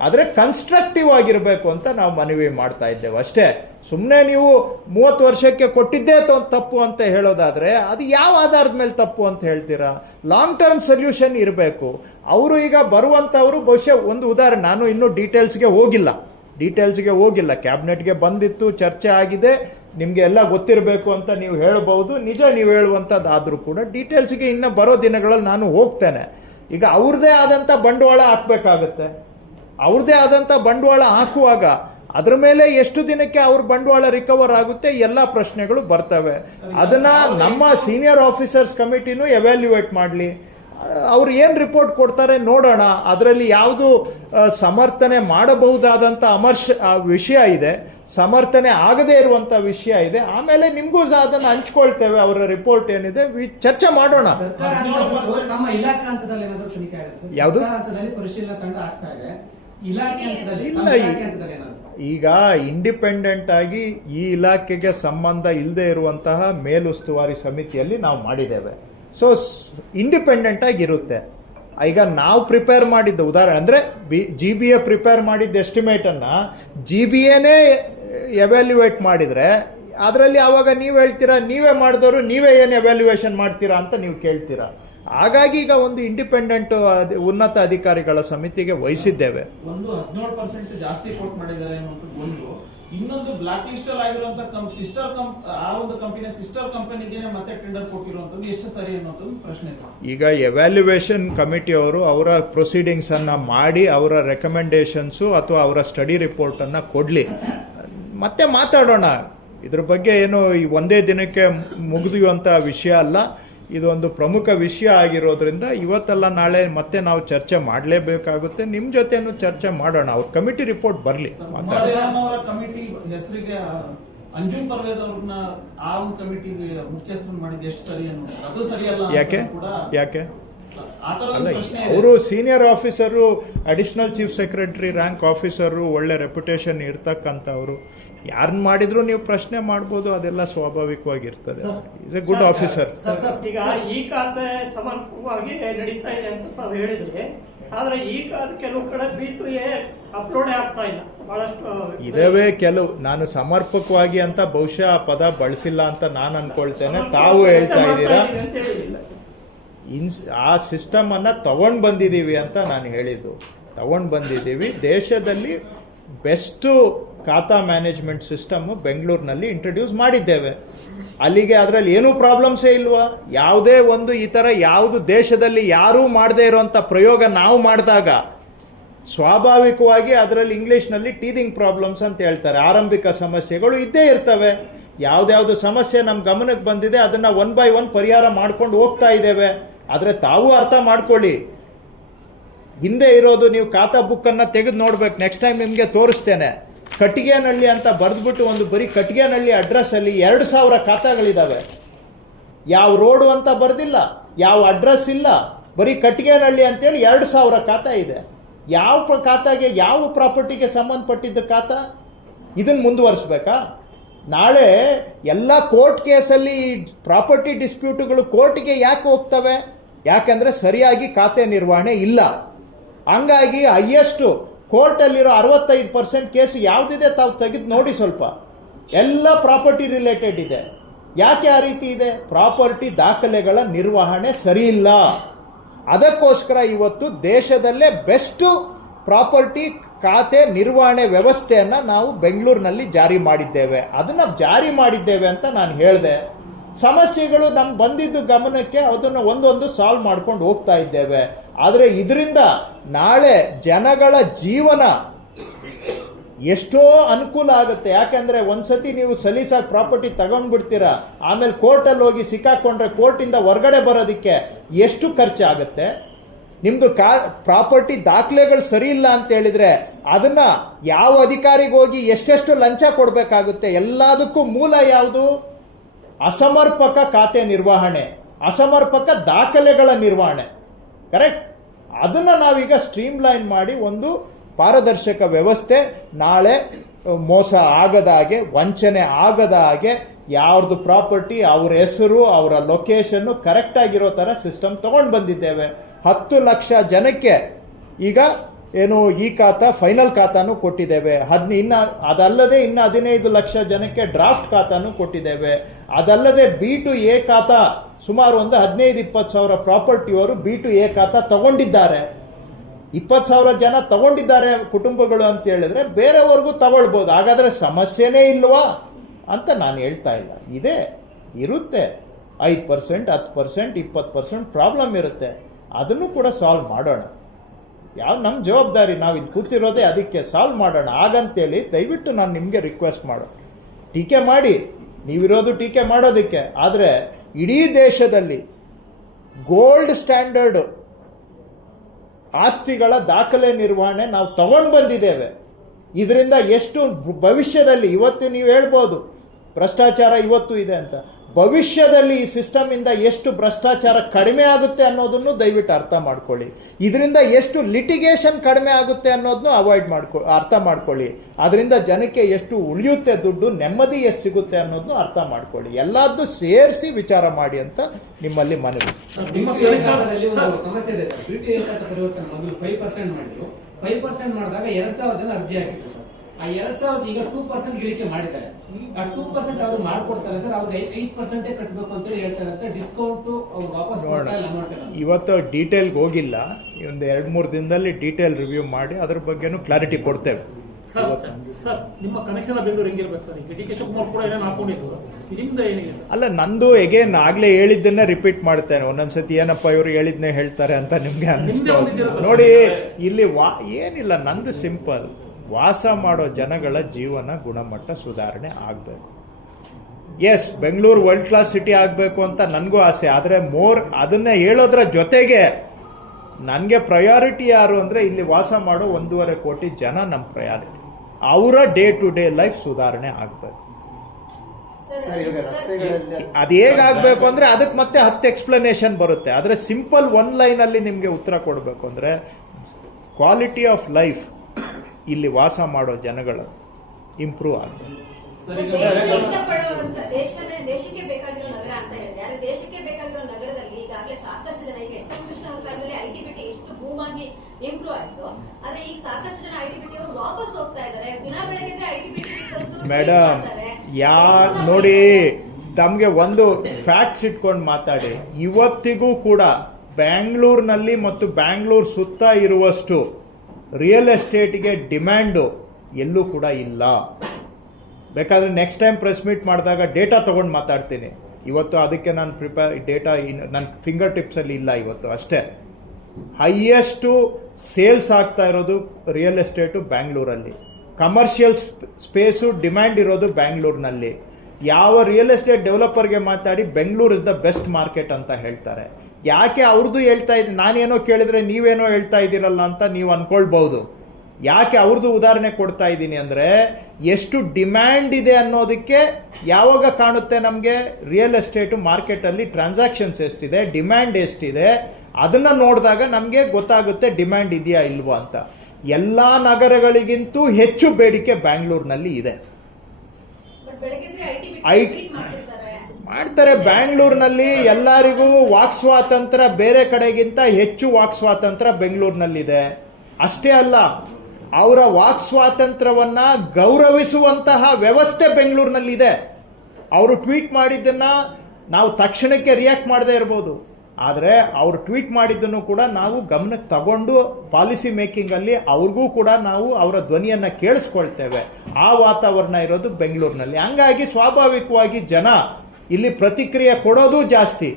ಆದರೆ ಕನ್ಸ್ಟ್ರಕ್ಟಿವ್ ಆಗಿರಬೇಕು ಅಂತ ನಾವು ಮನವಿ ಮಾಡ್ತಾ ಇದ್ದೇವೆ ಅಷ್ಟೇ. ಸುಮ್ಮನೆ ನೀವು 30 ವರ್ಷಕ್ಕೆ ಕೊಟ್ಟಿದ್ದೇ ತಪ್ಪು ಅಂತ ಹೇಳೋದಾದ್ರೆ ಅದು ಯಾವ ಆಧಾರದ ಮೇಲೆ ತಪ್ಪು ಅಂತ ಹೇಳ್ತೀರಾ? ಲಾಂಗ್ ಟರ್ಮ್ ಸೊಲ್ಯೂಷನ್ ಇರಬೇಕು. ಅವರು ಈಗ ಬರುವಂತವರು ಬಹುಶಃ ಒಂದು ಉದಾಹರಣೆ, ನಾನು ಇನ್ನೂ ಡೀಟೇಲ್ಸ್ಗೆ ಹೋಗಿಲ್ಲ, ಕ್ಯಾಬಿನೆಟ್ಗೆ ಬಂದಿತ್ತು, ಚರ್ಚೆ ಆಗಿದೆ, ನಿಮಗೆ ಎಲ್ಲ ಗೊತ್ತಿರಬೇಕು ಅಂತ ನೀವು ಹೇಳಬಹುದು. ನಿಜ, ನೀವು ಹೇಳುವಂಥದ್ದಾದ್ರೂ ಕೂಡ ಡೀಟೇಲ್ಸ್ಗೆ ಇನ್ನು ಬರೋ ದಿನಗಳಲ್ಲಿ ನಾನು ಹೋಗ್ತೇನೆ. ಈಗ ಅವ್ರದೇ ಆದಂಥ ಬಂಡವಾಳ ಹಾಕಬೇಕಾಗತ್ತೆ. ಅವ್ರದೇ ಆದಂಥ ಬಂಡವಾಳ ಹಾಕುವಾಗ ಅದ್ರ ಮೇಲೆ ಎಷ್ಟು ದಿನಕ್ಕೆ ಅವ್ರ ಬಂಡವಾಳ ರಿಕವರ್ ಆಗುತ್ತೆ, ಎಲ್ಲ ಪ್ರಶ್ನೆಗಳು ಬರ್ತವೆ. ಅದನ್ನ ನಮ್ಮ ಸೀನಿಯರ್ ಆಫೀಸರ್ಸ್ ಕಮಿಟಿನೂ ಎವ್ಯಾಲ್ಯೂಯೇಟ್ ಮಾಡಲಿ. ಅವ್ರು ಏನ್ ರಿಪೋರ್ಟ್ ಕೊಡ್ತಾರೆ ನೋಡೋಣ. ಅದರಲ್ಲಿ ಯಾವುದು ಸಮರ್ಥನೆ ಮಾಡಬಹುದಾದಂತ ವಿಷಯ ಇದೆ, ಸಮರ್ಥನೆ ಆಗದೇ ಇರುವಂತ ವಿಷಯ ಇದೆ. ಆಮೇಲೆ ನಿಮ್ಗೂ ಅದನ್ನ ಹಂಚ್ಕೊಳ್ತೇವೆ, ಅವರ ರಿಪೋರ್ಟ್ ಏನಿದೆ ಚರ್ಚೆ ಮಾಡೋಣ. ನಮ್ಮ ಇಲಾಖಾ ಹಂತದಲ್ಲಿ ಏನಾದರೂ ತನಿಖೆ ಆಗುತ್ತೆ? ಯಾವುದು ಪರಿಶೀಲನಾ ತಂಡ ಆಗ್ತಾ ಇದೆ ಇಲಾಖೆ ಹಂತದಲ್ಲಿ? ಈಗ ಇಂಡಿಪೆಂಡೆಂಟ್ ಆಗಿ ಈ ಇಲಾಖೆಗೆ ಸಂಬಂಧ ಇಲ್ಲದೆ ಇರುವಂತಹ ಮೇಲುಸ್ತುವಾರಿ ಸಮಿತಿಯಲ್ಲಿ ನಾವು ಮಾಡಿದ್ದೇವೆ. ಸೊ ಇಂಡಿಪೆಂಡೆಂಟ್ ಆಗಿರುತ್ತೆ. ಈಗ ನಾವು ಪ್ರಿಪೇರ್ ಮಾಡಿದ್ದು ಉದಾಹರಣೆ ಅಂದರೆ GBA ಪ್ರಿಪೇರ್ ಮಾಡಿದ್ದ ಎಸ್ಟಿಮೇಟನ್ನು GBAನೇ ಎವ್ಯಾಲ್ಯೂಯೇಟ್ ಮಾಡಿದರೆ ಅದರಲ್ಲಿ ಆವಾಗ ನೀವು ಹೇಳ್ತೀರಾ ನೀವೇ ಮಾಡಿದವರು ನೀವೇ ಏನು ಎವ್ಯಾಲ್ಯೂಯೇಷನ್ ಮಾಡ್ತೀರಾ ಅಂತ ನೀವು ಕೇಳ್ತೀರಾ. ಹಾಗಾಗಿ ಈಗ ಒಂದು ಇಂಡಿಪೆಂಡೆಂಟ್ ಉನ್ನತ ಅಧಿಕಾರಿಗಳ ಸಮಿತಿಗೆ ವಹಿಸಿದ್ದೇವೆ. ಒಂದು 17% ಜಾಸ್ತಿ ಕೋಟ್ ಮಾಡಿದ್ದಾರೆ ಅನ್ನೋದು ಒಂದು. ಇನ್ನೊಂದು ಬ್ಲಾಕ್ ಲಿಸ್ಟ್ ಅಲ್ಲಿ ಆಗಿರುವಂತ ಆ ಒಂದು ಕಂಪನಿಯ ಸಿಸ್ಟರ್ ಕಂಪನಿಗೆ ಮತ್ತೆ ಟೆಂಡರ್ ಕೊಟ್ಟಿರುವಂತದ್ದು ಎಷ್ಟು ಸರಿ ಅನ್ನೋದು ಪ್ರಶ್ನೆ ಸರ್. ಈಗ ಎವ್ಯಾಲ್ಯೂಯೇಷನ್ ಕಮಿಟಿಯವರು ಅವರ ಪ್ರೊಸೀಡಿಂಗ್ಸ್ ಅನ್ನ ಮಾಡಿ ಅವರ ರೆಕಮೆಂಡೇಶನ್ಸು ಅಥವಾ ಅವರ ಸ್ಟಡಿ ರಿಪೋರ್ಟ್ ಅನ್ನ ಕೊಡ್ಲಿ, ಮತ್ತೆ ಮಾತಾಡೋಣ. ಇದ್ರ ಬಗ್ಗೆ ಏನು ಈ ಒಂದೇ ದಿನಕ್ಕೆ ಮುಗಿಯುವಂತ ವಿಷಯ ಅಲ್ಲ. ಇದೊಂದು ಪ್ರಮುಖ ವಿಷಯ ಆಗಿರೋದ್ರಿಂದ ಇವತ್ತಲ್ಲ ನಾಳೆ ಮತ್ತೆ ನಾವು ಚರ್ಚೆ ಮಾಡಲೇಬೇಕಾಗುತ್ತೆ. ನಿಮ್ಮ ಜೊತೆನೂ ಚರ್ಚೆ ಮಾಡೋಣ. ಅವ್ರ ಕಮಿಟಿ ರಿಪೋರ್ಟ್ ಬರಲಿ. ಕಮಿಟಿ ಹೆಸರಿಗೆ ಅಂಜುಮ್ ಪರ್ವೇಜ್ ಅವ್ರನ್ನ ಆ ಒಂದು ಕಮಿಟಿ ಮುಖ್ಯಸ್ಥರನ್ನ ಮಾಡಿದ್ದು ಎಷ್ಟು ಸರಿ ಅನ್ನೋದು ಅದು ಸರಿಯಲ್ಲ. ಯಾಕೆ ಅವರು senior officer, additional chief secretary rank officer, ಒಳ್ಳೆ ರೆಪ್ಯುಟೇಷನ್ ಇರ್ತಕ್ಕಂಥವ್ರು. ಯಾರನ್ನ ಮಾಡಿದ್ರು ನೀವು ಪ್ರಶ್ನೆ ಮಾಡ್ಬೋದು, ಅದೆಲ್ಲ ಸ್ವಾಭಾವಿಕವಾಗಿರ್ತದೆ. Is a good officer. ಈಗ ಈ ಖಾತೆ ಸಮರ್ಪಕವಾಗಿ ನಡೀತಾ ಇದೆ ಅಂತ ತಾವು ಹೇಳಿದ್ರೆ, ಆದ್ರೆ ಈ ಕೆಲವು ಕಡೆ B2A ಅಪ್ಲೋಡ್ ಆಗ್ತಾ ಇಲ್ಲ, ಬಹಳಷ್ಟು ಇದಾವೆ ಕೆಲವು. ನಾನು ಸಮರ್ಪಕವಾಗಿ ಅಂತ ಬಹುಶಃ ಆ ಪದ ಬಳಸಿಲ್ಲ ಅಂತ ನಾನು ಅನ್ಕೊಳ್ತೇನೆ. ತಾವು ಹೇಳ್ತಾ ಇದ್ದೀರಾ ಆ ಸಿಸ್ಟಮ್ ಅನ್ನ ತಗೊಂಡ್ ಬಂದಿದ್ದೀವಿ ಅಂತ ನಾನು ಹೇಳಿದ್ದು. ತಗೊಂಡ್ ಬಂದಿದ್ದೀವಿ. ದೇಶದಲ್ಲಿ ಬೆಸ್ಟ್ ಖಾತಾ ಮ್ಯಾನೇಜ್ಮೆಂಟ್ ಸಿಸ್ಟಮ್ ಬೆಂಗಳೂರಿನಲ್ಲಿ ಇಂಟ್ರೊಡ್ಯೂಸ್ ಮಾಡಿದ್ದೇವೆ. ಅಲ್ಲಿಗೆ ಅದರಲ್ಲಿ ಏನೂ ಪ್ರಾಬ್ಲಮ್ಸೇ ಇಲ್ವಾ? ಯಾವುದೇ ಒಂದು ಈ ಥರ ಯಾವುದು ದೇಶದಲ್ಲಿ ಯಾರೂ ಮಾಡದೇ ಇರುವಂಥ ಪ್ರಯೋಗ ನಾವು ಮಾಡಿದಾಗ ಸ್ವಾಭಾವಿಕವಾಗಿ ಅದರಲ್ಲಿ ಇಂಗ್ಲೀಷ್ನಲ್ಲಿ ಟೀದಿಂಗ್ ಪ್ರಾಬ್ಲಮ್ಸ್ ಅಂತ ಹೇಳ್ತಾರೆ. ಆರಂಭಿಕ ಸಮಸ್ಯೆಗಳು ಇದ್ದೇ ಇರ್ತವೆ. ಯಾವುದ್ಯಾವುದು ಸಮಸ್ಯೆ ನಮ್ಮ ಗಮನಕ್ಕೆ ಬಂದಿದೆ ಅದನ್ನು 1 by 1 ಪರಿಹಾರ ಮಾಡ್ಕೊಂಡು ಹೋಗ್ತಾ ಇದ್ದೇವೆ. ಆದರೆ ತಾವು ಅರ್ಥ ಮಾಡ್ಕೊಳ್ಳಿ, ಹಿಂದೆ ಇರೋದು ನೀವು ಖಾತಾ ಬುಕ್ಕನ್ನು ತೆಗೆದು ನೋಡ್ಬೇಕು. ನೆಕ್ಸ್ಟ್ ಟೈಮ್ ನಿಮಗೆ ತೋರಿಸ್ತೇನೆ. ಕಟ್ಟಿಗೆನಹಳ್ಳಿ ಅಂತ ಬರೆದ್ಬಿಟ್ಟು ಒಂದು ಬರೀ ಕಟ್ಟಿಗೆನಹಳ್ಳಿ ಅಡ್ರೆಸ್ ಅಲ್ಲಿ 2000 ಖಾತಾಗಳಿದಾವೆ. ಯಾವ ರೋಡು ಅಂತ ಬರ್ದಿಲ್ಲ, ಯಾವ ಅಡ್ರೆಸ್ ಇಲ್ಲ, ಬರೀ ಕಟ್ಟಿಗೆನಹಳ್ಳಿ ಅಂತೇಳಿ 2000 ಖಾತಾ ಇದೆ. ಯಾವ ಖಾತಾಗೆ, ಯಾವ ಪ್ರಾಪರ್ಟಿಗೆ ಸಂಬಂಧಪಟ್ಟಿದ್ದ ಖಾತಾ? ಇದನ್ನ ಮುಂದುವರಿಸ್ಬೇಕಾ? ನಾಳೆ ಎಲ್ಲ ಕೋರ್ಟ್ ಕೇಸಲ್ಲಿ ಪ್ರಾಪರ್ಟಿ ಡಿಸ್ಪ್ಯೂಟ್ಗಳು ಕೋರ್ಟ್ಗೆ ಯಾಕೆ ಹೋಗ್ತವೆ? ಯಾಕಂದ್ರೆ ಸರಿಯಾಗಿ ಖಾತೆ ನಿರ್ವಹಣೆ ಇಲ್ಲ. ಹಂಗಾಗಿ ಹೈಯೆಸ್ಟ್ ಕೋರ್ಟಲ್ಲಿರೋ 65% ಕೇಸ್ ಯಾವುದಿದೆ ತಾವು ತೆಗೆದು ನೋಡಿ ಸ್ವಲ್ಪ. ಎಲ್ಲ ಪ್ರಾಪರ್ಟಿ ರಿಲೇಟೆಡ್ ಇದೆ. ಯಾಕೆ ಆ ರೀತಿ ಇದೆ? ಪ್ರಾಪರ್ಟಿ ದಾಖಲೆಗಳ ನಿರ್ವಹಣೆ ಸರಿ ಇಲ್ಲ. ಅದಕ್ಕೋಸ್ಕರ ಇವತ್ತು ದೇಶದಲ್ಲೇ ಬೆಸ್ಟ್ ಪ್ರಾಪರ್ಟಿ ಖಾತೆ ನಿರ್ವಹಣೆ ವ್ಯವಸ್ಥೆಯನ್ನ ನಾವು ಬೆಂಗಳೂರಿನಲ್ಲಿ ಜಾರಿ ಮಾಡಿದ್ದೇವೆ. ಅದನ್ನ ಜಾರಿ ಮಾಡಿದ್ದೇವೆ ಅಂತ ನಾನು ಹೇಳಿದೆ. ಸಮಸ್ಯೆಗಳು ನಮ್ಗೆ ಬಂದಿದ್ದು ಗಮನಕ್ಕೆ ಅದನ್ನು ಒಂದೊಂದು ಸಾಲ್ವ್ ಮಾಡ್ಕೊಂಡು ಹೋಗ್ತಾ ಇದ್ದೇವೆ. ಆದರೆ ಇದರಿಂದ ನಾಳೆ ಜನಗಳ ಜೀವನ ಎಷ್ಟೋ ಅನುಕೂಲ ಆಗುತ್ತೆ. ಯಾಕಂದ್ರೆ ಒಂದ್ಸತಿ ನೀವು ಸಲೀಸಾಗಿ ಪ್ರಾಪರ್ಟಿ ತಗೊಂಡ್ಬಿಡ್ತೀರಾ, ಆಮೇಲೆ ಕೋರ್ಟಲ್ಲಿ ಹೋಗಿ ಸಿಕ್ಕಾಕೊಂಡ್ರೆ ಕೋರ್ಟಿಂದ ಹೊರಗಡೆ ಬರೋದಕ್ಕೆ ಎಷ್ಟು ಖರ್ಚಾಗುತ್ತೆ? ನಿಮ್ದು ಪ್ರಾಪರ್ಟಿ ದಾಖಲೆಗಳು ಸರಿ ಇಲ್ಲ ಅಂತ ಹೇಳಿದ್ರೆ ಅದನ್ನ ಯಾವ ಅಧಿಕಾರಿಗೆ ಹೋಗಿ ಎಷ್ಟೆಷ್ಟು ಲಂಚ ಕೊಡಬೇಕಾಗುತ್ತೆ? ಎಲ್ಲದಕ್ಕೂ ಮೂಲ ಯಾವುದು? ಅಸಮರ್ಪಕ ಖಾತೆ ನಿರ್ವಹಣೆ, ಅಸಮರ್ಪಕ ದಾಖಲೆಗಳ ನಿರ್ವಹಣೆ. ಕರೆಕ್ಟ್? ಅದನ್ನ ನಾವೀಗ ಸ್ಟ್ರೀಮ್ ಲೈನ್ ಮಾಡಿ ಒಂದು ಪಾರದರ್ಶಕ ವ್ಯವಸ್ಥೆ, ನಾಳೆ ಮೋಸ ಆಗದ ಹಾಗೆ, ವಂಚನೆ ಆಗದ ಹಾಗೆ, ಯಾವ್ದು ಪ್ರಾಪರ್ಟಿ ಅವ್ರ ಹೆಸರು ಅವರ ಲೊಕೇಶನ್ ಕರೆಕ್ಟ್ ಆಗಿರೋ ತರ ಸಿಸ್ಟಮ್ ತಗೊಂಡು ಬಂದಿದ್ದೇವೆ. 10 ಲಕ್ಷ ಜನಕ್ಕೆ ಈಗ ಏನು ಈ ಖಾತಾ ಫೈನಲ್ ಖಾತಾನು ಕೊಟ್ಟಿದ್ದೇವೆ. ಅದಲ್ಲದೆ ಇನ್ನು 15 ಲಕ್ಷ ಜನಕ್ಕೆ ಡ್ರಾಫ್ಟ್ ಖಾತಾನು ಕೊಟ್ಟಿದ್ದೇವೆ. ಅದಲ್ಲದೆ B2A ಖಾತಾ ಸುಮಾರು ಒಂದು 15-20 ಸಾವಿರ ಪ್ರಾಪರ್ಟಿಯವರು B2A ಖಾತಾ ತಗೊಂಡಿದ್ದಾರೆ. 20,000 ಜನ ತಗೊಂಡಿದ್ದಾರೆ ಕುಟುಂಬಗಳು ಅಂತ ಹೇಳಿದ್ರೆ ಬೇರೆಯವ್ರಿಗೂ ತಗೊಳ್ಬಹುದು. ಹಾಗಾದ್ರೆ ಸಮಸ್ಯೆನೇ ಇಲ್ವಾ ಅಂತ ನಾನು ಹೇಳ್ತಾ ಇಲ್ಲ. ಇರುತ್ತೆ 5%, 10%, 20% ಪ್ರಾಬ್ಲಮ್ ಇರುತ್ತೆ. ಅದನ್ನು ಕೂಡ ಸಾಲ್ವ್ ಮಾಡೋಣ. ನಮ್ಮ ಜವಾಬ್ದಾರಿ. ನಾವು ಇದು ಕೂತಿರೋದೇ ಅದಕ್ಕೆ, ಸಾಲ್ವ್ ಮಾಡೋಣ. ಹಾಗಂತೇಳಿ ದಯವಿಟ್ಟು ನಾನು ನಿಮಗೆ ರಿಕ್ವೆಸ್ಟ್ ಮಾಡೋ, ಟೀಕೆ ಮಾಡಿ, ನೀವಿರೋದು ಟೀಕೆ ಮಾಡೋದಕ್ಕೆ. ಆದರೆ ಇಡೀ ದೇಶದಲ್ಲಿ ಗೋಲ್ಡ್ ಸ್ಟ್ಯಾಂಡರ್ಡ್ ಆಸ್ತಿಗಳ ದಾಖಲೆ ನಿರ್ವಹಣೆ ನಾವು ತಗೊಂಡು ಬಂದಿದ್ದೇವೆ. ಇದರಿಂದ ಎಷ್ಟು ಭವಿಷ್ಯದಲ್ಲಿ, ಇವತ್ತು ನೀವು ಹೇಳ್ಬೋದು ಭ್ರಷ್ಟಾಚಾರ ಇವತ್ತು ಇದೆ ಅಂತ. ಭವಿಷ್ಯದಲ್ಲಿ ಈ ಸಿಸ್ಟಮ್ ಇಂದ ಎಷ್ಟು ಭ್ರಷ್ಟಾಚಾರ ಕಡಿಮೆ ಆಗುತ್ತೆ ಅನ್ನೋದನ್ನು ದಯವಿಟ್ಟು ಅರ್ಥ ಮಾಡ್ಕೊಳ್ಳಿ. ಇದರಿಂದ ಎಷ್ಟು ಲಿಟಿಗೇಷನ್ ಕಡಿಮೆ ಆಗುತ್ತೆ ಅನ್ನೋದನ್ನು ಅರ್ಥ ಮಾಡ್ಕೊಳ್ಳಿ. ಅದರಿಂದ ಜನಕ್ಕೆ ಎಷ್ಟು ಉಳಿಯುತ್ತೆ ದುಡ್ಡು, ನೆಮ್ಮದಿ ಎಷ್ಟು ಸಿಗುತ್ತೆ ಅನ್ನೋದನ್ನು ಅರ್ಥ ಮಾಡ್ಕೊಳ್ಳಿ. ಎಲ್ಲದನ್ನು ಸೇರಿಸಿ ವಿಚಾರ ಮಾಡಿ ಅಂತ ನಿಮ್ಮಲ್ಲಿ ಮನವಿ. ನಿಮ್ಮ ಕೇಂದ್ರದಲ್ಲಿ ಒಂದು ಸಮಸ್ಯೆ ಇದೆ ಸರ್. BPA ಪರಿವರ್ತನೆ ಮೊದಲು 5% ಮಾಡಿದ್ರು. 5% ಮಾಡಿದಾಗ 2000 ಜನ ಅರ್ಜಿ ಹಾಕಿದ್ರು ಸರ್. ಆ 2000 ಈಗ 2% ಇಳಿಕೆ ಮಾಡಿದ್ದಾರೆ. ಆ 2% ಅವರು ಮಾಡ್ಕೊಡ್ತಾರೆ ಸರ್. ಅವ್ರಿಗೆ 8% ಕಟ್ಟಬೇಕು ಅಂತ ಹೇಳಿ ಹೇಳ್ತಾರೆ ಅಂತ ಡಿಸ್ಕೌಂಟ್ ಅವ್ರು ವಾಪಸ್ ಕೊಡ್ತಾ ಇಲ್ಲ ಅಮೌಂಟ್. ಇವತ್ತು ಡೀಟೇಲ್ಗೆ ಹೋಗಿಲ್ಲ, ಒಂದು 2-3 ದಿನದಲ್ಲಿ ಡೀಟೇಲ್ ರಿವ್ಯೂ ಮಾಡಿ ಅದ್ರ ಬಗ್ಗೆನೂ ಕ್ಲಾರಿಟಿ ಕೊಡ್ತೇವೆ. ಸರ್ ನಿಮ್ಮ ಕನೆಕ್ಷನ್ ಬೆಂಗಳೂರು ಹೆಂಗಿರ್ಬೇಕು ಸರ್? ಡಿ ಕೆ ಶಿವಕುಮಾರ್ ಕೂಡ ಏನೇನು ಹಾಕೊಂಡಿದ್ರು, ನಿಮ್ದು ಏನಿದೆ ಸರ್? ಅಲ್ಲ, ನಂದು ಎಗೇನ್ ಆಗ್ಲೇ ಹೇಳಿದ್ದನ್ನೇ ರಿಪೀಟ್ ಮಾಡ್ತೇನೆ. ಒಂದೊಂದ್ಸತಿ ಏನಪ್ಪ ಇವರು ಹೇಳಿದ್ನೇ ಹೇಳ್ತಾರೆ ಅಂತ ನಿಮ್ಗೆ ಅನ್ನಿಸ್ಬೋದು. ನೋಡಿ, ಇಲ್ಲಿ ಏನಿಲ್ಲ, ನಂದು ಸಿಂಪಲ್. ವಾಸ ಮಾಡೋ ಜನಗಳ ಜೀವನ ಗುಣಮಟ್ಟ ಸುಧಾರಣೆ ಆಗಬೇಕು. Yes, Bengaluru world class city ಆಗಬೇಕು ಅಂತ ನನಗೂ ಆಸೆ. ಆದರೆ ಅದನ್ನ ಹೇಳೋದ್ರ ಜೊತೆಗೆ ನನಗೆ ಪ್ರಯಾರಿಟಿ ಯಾರು ಅಂದರೆ ಇಲ್ಲಿ ವಾಸ ಮಾಡೋ 1.5 ಕೋಟಿ ಜನ ನಮ್ಮ ಪ್ರಯಾರಿಟಿ. ಅವರ ಡೇ ಟು ಡೇ ಲೈಫ್ ಸುಧಾರಣೆ ಆಗಬೇಕು. ಅದು ಹೇಗಾಗಬೇಕು ಅಂದರೆ ಅದಕ್ಕೆ ಮತ್ತೆ 10 ಎಕ್ಸ್ಪ್ಲನೇಷನ್ ಬರುತ್ತೆ. ಆದರೆ ಸಿಂಪಲ್ 1 ಲೈನಲ್ಲಿ ನಿಮಗೆ ಉತ್ತರ ಕೊಡಬೇಕು ಅಂದರೆ ಕ್ವಾಲಿಟಿ ಆಫ್ ಲೈಫ್ ಇಲ್ಲಿ ವಾಸ ಮಾಡೋ ಜನಗಳ ಇಂಪ್ರೂವ್ ಆಗಬೇಕು. ದೇಶಕ್ಕೆ ಬೇಕಾಗಿರೋ ನಗರ ಅಂತ ಹೇಳಿದ್ರೆ, ದೇಶಕ್ಕೆ ಬೇಕಾಗಿರೋ ನಗರದಲ್ಲಿ ಈಗಾಗಲೇ ಸಾಕಷ್ಟು ಜನ, ಈಗ ಎಸ್ ಎಂ ಕೃಷ್ಣ ಅವ್ರ ಕಾಲದಲ್ಲಿ ಐಟಿಬಿಟಿ ಎಷ್ಟು ಭೂಮಾಗಿ ಇಂಪ್ರೂವ್ ಆಯ್ತು. ಆದ್ರೆ ಈಗ ಸಾಕಷ್ಟು ಜನ ಐಟಿಬಿಟಿ ಅವರು ವಾಪಸ್ ಹೋಗ್ತಾ ಇದ್ದಾರೆ. ದಿನ ಬೆಳಗ್ಗೆ ಐಟಿಬಿಟಿ ಮೇಡಮ್, ನೋಡಿ, ತಮ್ಗೆ ಒಂದು ಫ್ಯಾಕ್ಟ್ಸ್ ಇಟ್ಕೊಂಡು ಮಾತಾಡಿ. ಇವತ್ತಿಗೂ ಕೂಡ ಬ್ಯಾಂಗ್ಳೂರ್ನಲ್ಲಿ ಮತ್ತು ಬ್ಯಾಂಗ್ಳೂರ್ ಸುತ್ತ ಇರುವಷ್ಟು ರಿಯಲ್ ಎಸ್ಟೇಟ್ಗೆ ಡಿಮ್ಯಾಂಡು ಎಲ್ಲೂ ಕೂಡ ಇಲ್ಲ. ಬೇಕಾದ್ರೆ ನೆಕ್ಸ್ಟ್ ಟೈಮ್ ಪ್ರೆಸ್ ಮೀಟ್ ಮಾಡಿದಾಗ ಡೇಟಾ ತಗೊಂಡು ಮಾತಾಡ್ತೀನಿ. ಇವತ್ತು ಅದಕ್ಕೆ ನಾನು ಡೇಟಾ ನನ್ನ ಫಿಂಗರ್ ಟಿಪ್ಸಲ್ಲಿ ಇಲ್ಲ ಇವತ್ತು. ಅಷ್ಟೇ, ಹೈಯೆಸ್ಟು ಸೇಲ್ಸ್ ಆಗ್ತಾ ಇರೋದು ರಿಯಲ್ ಎಸ್ಟೇಟು ಬ್ಯಾಂಗ್ಳೂರಲ್ಲಿ. ಕಮರ್ಷಿಯಲ್ ಸ್ಪೇಸು ಡಿಮ್ಯಾಂಡ್ ಇರೋದು ಬ್ಯಾಂಗ್ಳೂರ್ನಲ್ಲಿ. ಯಾವ ರಿಯಲ್ ಎಸ್ಟೇಟ್ ಡೆವಲಪರ್ಗೆ ಮಾತಾಡಿ Bengaluru is the best market ಅಂತ ಹೇಳ್ತಾರೆ. ಯಾಕೆ ಅವ್ರದ್ದು ಹೇಳ್ತಾ ಇದ್ದೀನಿ, ನಾನೇನೋ ಕೇಳಿದ್ರೆ ನೀವೇನೋ ಹೇಳ್ತಾ ಇದ್ದೀರಲ್ಲ ಅಂತ ನೀವು ಅನ್ಕೊಳ್ಬಹುದು. ಯಾಕೆ ಅವ್ರದ್ದು ಉದಾಹರಣೆ ಕೊಡ್ತಾ ಇದ್ದೀನಿ ಅಂದರೆ, ಎಷ್ಟು ಡಿಮ್ಯಾಂಡ್ ಇದೆ ಅನ್ನೋದಕ್ಕೆ ಯಾವಾಗ ಕಾಣುತ್ತೆ ನಮಗೆ ರಿಯಲ್ ಎಸ್ಟೇಟ್ ಮಾರ್ಕೆಟಲ್ಲಿ ಟ್ರಾನ್ಸಾಕ್ಷನ್ಸ್ ಎಷ್ಟಿದೆ, ಡಿಮ್ಯಾಂಡ್ ಎಷ್ಟಿದೆ, ಅದನ್ನ ನೋಡಿದಾಗ ನಮಗೆ ಗೊತ್ತಾಗುತ್ತೆ ಡಿಮ್ಯಾಂಡ್ ಇದೆಯಾ ಇಲ್ವಾ ಅಂತ. ಎಲ್ಲ ನಗರಗಳಿಗಿಂತೂ ಹೆಚ್ಚು ಬೇಡಿಕೆ ಬ್ಯಾಂಗ್ಳೂರ್ನಲ್ಲಿ ಇದೆ. ಮಾಡ್ತಾರೆ. ಬ್ಯಾಂಗ್ಳೂರ್ನಲ್ಲಿ ಎಲ್ಲರಿಗೂ ವಾಕ್ ಸ್ವಾತಂತ್ರ್ಯ ಬೇರೆ ಕಡೆಗಿಂತ ಹೆಚ್ಚು ವಾಕ್ ಸ್ವಾತಂತ್ರ್ಯ ಬೆಂಗಳೂರಿನಲ್ಲಿದೆ. ಅಷ್ಟೇ ಅಲ್ಲ, ಅವರ ವಾಕ್ ಸ್ವಾತಂತ್ರ್ಯವನ್ನ ಗೌರವಿಸುವಂತಹ ವ್ಯವಸ್ಥೆ ಬೆಂಗಳೂರಿನಲ್ಲಿದೆ. ಅವರು ಟ್ವೀಟ್ ಮಾಡಿದ್ದನ್ನ ನಾವು ತಕ್ಷಣಕ್ಕೆ ರಿಯಾಕ್ಟ್ ಮಾಡದೇ ಇರಬಹುದು, ಆದರೆ ಅವರು ಟ್ವೀಟ್ ಮಾಡಿದ್ದನ್ನು ಕೂಡ ನಾವು ಗಮನಕ್ಕೆ ತಗೊಂಡು ಪಾಲಿಸಿ ಮೇಕಿಂಗ್ ಅಲ್ಲಿ ಅವ್ರಿಗೂ ಕೂಡ ನಾವು ಅವರ ಧ್ವನಿಯನ್ನ ಕೇಳಿಸ್ಕೊಳ್ತೇವೆ. ಆ ವಾತಾವರಣ ಇರೋದು ಬೆಂಗಳೂರಿನಲ್ಲಿ. ಹಂಗಾಗಿ ಸ್ವಾಭಾವಿಕವಾಗಿ ಜನ ಇಲ್ಲಿ ಪ್ರತಿಕ್ರಿಯೆ ಕೊಡೋದು ಜಾಸ್ತಿ.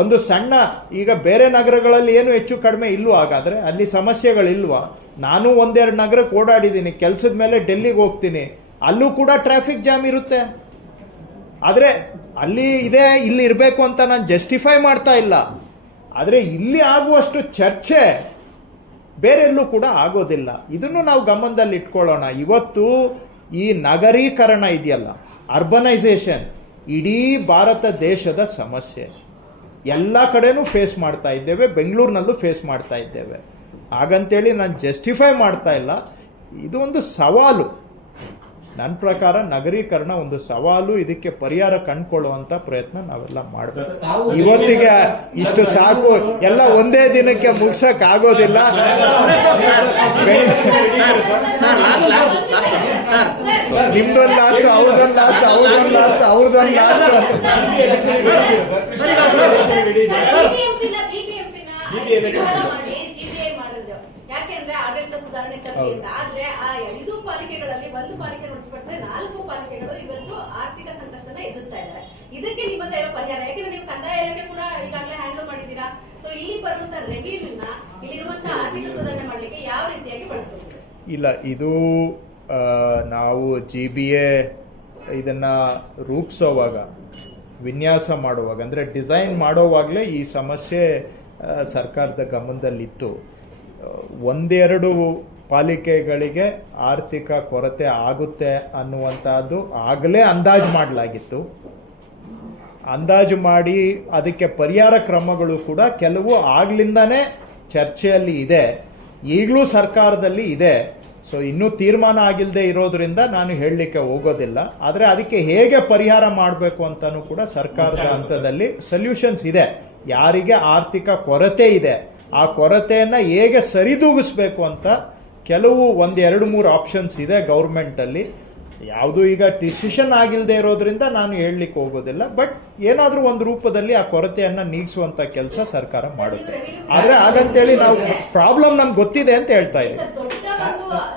ಒಂದು ಸಣ್ಣ, ಈಗ ಬೇರೆ ನಗರಗಳಲ್ಲಿ ಏನು ಹೆಚ್ಚು ಕಡಿಮೆ ಇಲ್ವಾ? ಹಾಗಾದ್ರೆ ಅಲ್ಲಿ ಸಮಸ್ಯೆಗಳಿಲ್ವಾ? ನಾನು 1-2 ನಗರಕ್ಕೆ ಓಡಾಡಿದ್ದೀನಿ, ಕೆಲಸದ ಮೇಲೆ ಡೆಲ್ಲಿಗೆ ಹೋಗ್ತೀನಿ, ಅಲ್ಲೂ ಕೂಡ ಟ್ರಾಫಿಕ್ ಜಾಮ್ ಇರುತ್ತೆ. ಆದರೆ ಅಲ್ಲಿ ಇದೆ, ಇಲ್ಲಿ ಇರಬೇಕು ಅಂತ ನಾನು ಜಸ್ಟಿಫೈ ಮಾಡ್ತಾ ಇಲ್ಲ. ಆದರೆ ಇಲ್ಲಿ ಆಗುವಷ್ಟು ಚರ್ಚೆ ಬೇರೆಲ್ಲೂ ಕೂಡ ಆಗೋದಿಲ್ಲ. ಇದನ್ನು ನಾವು ಗಮನದಲ್ಲಿ ಇಟ್ಕೊಳ್ಳೋಣ. ಇವತ್ತು ಈ ನಗರೀಕರಣ ಇದೆಯಲ್ಲ, ಅರ್ಬನೈಸೇಷನ್, ಇಡೀ ಭಾರತ ದೇಶದ ಸಮಸ್ಯೆ. ಎಲ್ಲ ಕಡೆನೂ ಫೇಸ್ ಮಾಡ್ತಾ ಇದ್ದೇವೆ, ಬೆಂಗಳೂರಿನಲ್ಲೂ ಫೇಸ್ ಮಾಡ್ತಾ ಇದ್ದೇವೆ. ಹಾಗಂತೇಳಿ ನಾನು ಜಸ್ಟಿಫೈ ಮಾಡ್ತಾ ಇಲ್ಲ. ಇದು ಒಂದು ಸವಾಲು. ನನ್ನ ಪ್ರಕಾರ ನಗರೀಕರಣ ಒಂದು ಸವಾಲು. ಇದಕ್ಕೆ ಪರಿಹಾರ ಕಂಡುಕೊಳ್ಳುವಂತ ಪ್ರಯತ್ನ ನಾವೆಲ್ಲ ಮಾಡಬೇಕು. ಇವತ್ತಿಗೆ ಇಷ್ಟು ಸಾಕು, ಎಲ್ಲ ಒಂದೇ ದಿನಕ್ಕೆ ಮುಗಿಸಕ್ ಆಗೋದಿಲ್ಲ. ನಿಮ್ದೊಂದು ಲಾಸ್ಟ್, ಅವ್ರದೊಂದು ಲಾಸ್ಟ್, ಅವ್ರದೊಂದು ಲಾಸ್ಟ್, ಅವ್ರದೊಂದು ಲಾಸ್ಟ್. ಯಾಕೆಂದ್ರೆ ಆಡಳಿತ ಸುಧಾರಣೆ ತರಲಿಲ್ಲ. ಆದ್ರೆ ಆ 5 ಪಾಲಿಕೆಗಳಲ್ಲಿ 1 ಪಾಲಿಕೆ ಹೊರತುಪಡಿಸಿದ್ರೆ 4 ಪಾಲಿಕೆಗಳು ಇವತ್ತು ಆರ್ಥಿಕ ಸಂಕಷ್ಟನ ಎದುರಿಸ್ತಾ ಇದ್ದಾರೆ. ಇದಕ್ಕೆ ನಿಮ್ಮದೇ ಇರೋ ಪರಿಹಾರ, ಯಾಕೆಂದ್ರೆ ನೀವು ಕಂದಾಯ ಇಲಾಖೆ ಕೂಡ ಈಗಾಗಲೇ ಹ್ಯಾಂಡಲ್ ಮಾಡಿದ್ದೀರಾ. ಸೊ ಇಲ್ಲಿ ಬರುವಂತಹ ರೆವಿನ್ಯೂನ ಇಲ್ಲಿರುವಂತಹ ಆರ್ಥಿಕ ಸುಧಾರಣೆ ಮಾಡಲಿಕ್ಕೆ ಯಾವ ರೀತಿಯಾಗಿ ಬಳಸಬಹುದು? ಇಲ್ಲ, ಇದು ನಾವು GBA ಇದನ್ನ ರೂಪಿಸೋವಾಗ, ವಿನ್ಯಾಸ ಮಾಡುವಾಗ, ಅಂದ್ರೆ ಡಿಸೈನ್ ಮಾಡೋವಾಗಲೇ ಈ ಸಮಸ್ಯೆ ಸರ್ಕಾರದ ಗಮನದಲ್ಲಿತ್ತು. 1-2 ಪಾಲಿಕೆಗಳಿಗೆ ಆರ್ಥಿಕ ಕೊರತೆ ಆಗುತ್ತೆ ಅನ್ನುವಂಥದ್ದು ಆಗಲೇ ಅಂದಾಜು ಮಾಡಲಾಗಿತ್ತು. ಅಂದಾಜು ಮಾಡಿ ಅದಕ್ಕೆ ಪರಿಹಾರ ಕ್ರಮಗಳು ಕೂಡ ಕೆಲವು ಆಗ್ಲಿಂದಾನೇ ಚರ್ಚೆಯಲ್ಲಿ ಇದೆ, ಈಗಲೂ ಸರ್ಕಾರದಲ್ಲಿ ಇದೆ. ಸೊ ಇನ್ನೂ ತೀರ್ಮಾನ ಆಗಿಲ್ಲದೆ ಇರೋದ್ರಿಂದ ನಾನು ಹೇಳಲಿಕ್ಕೆ ಹೋಗೋದಿಲ್ಲ. ಆದರೆ ಅದಕ್ಕೆ ಹೇಗೆ ಪರಿಹಾರ ಮಾಡಬೇಕು ಅಂತಾನೂ ಕೂಡ ಸರ್ಕಾರದ ಹಂತದಲ್ಲಿ ಸೊಲ್ಯೂಷನ್ಸ್ ಇದೆ. ಯಾರಿಗೆ ಆರ್ಥಿಕ ಕೊರತೆ ಇದೆ ಆ ಕೊರತೆಯನ್ನು ಹೇಗೆ ಸರಿದೂಗಿಸ್ಬೇಕು ಅಂತ ಕೆಲವು 1-2-3 ಆಪ್ಷನ್ಸ್ ಇದೆ ಗೌರ್ಮೆಂಟಲ್ಲಿ. ಯಾವುದು ಈಗ ಡಿಸಿಷನ್ ಆಗಿಲ್ಲದೆ ಇರೋದ್ರಿಂದ ನಾನು ಹೇಳಲಿಕ್ಕೆ ಹೋಗೋದಿಲ್ಲ. ಬಟ್ ಏನಾದರೂ ಒಂದು ರೂಪದಲ್ಲಿ ಆ ಕೊರತೆಯನ್ನು ನೀಗಿಸುವಂತ ಕೆಲಸ ಸರ್ಕಾರ ಮಾಡುತ್ತೆ. ಆದರೆ ಹಾಗಂತೇಳಿ ನಾವು ಪ್ರಾಬ್ಲಮ್ ನಮ್ಗೆ ಗೊತ್ತಿದೆ ಅಂತ ಹೇಳ್ತಾ ಇದ್ದೀವಿ.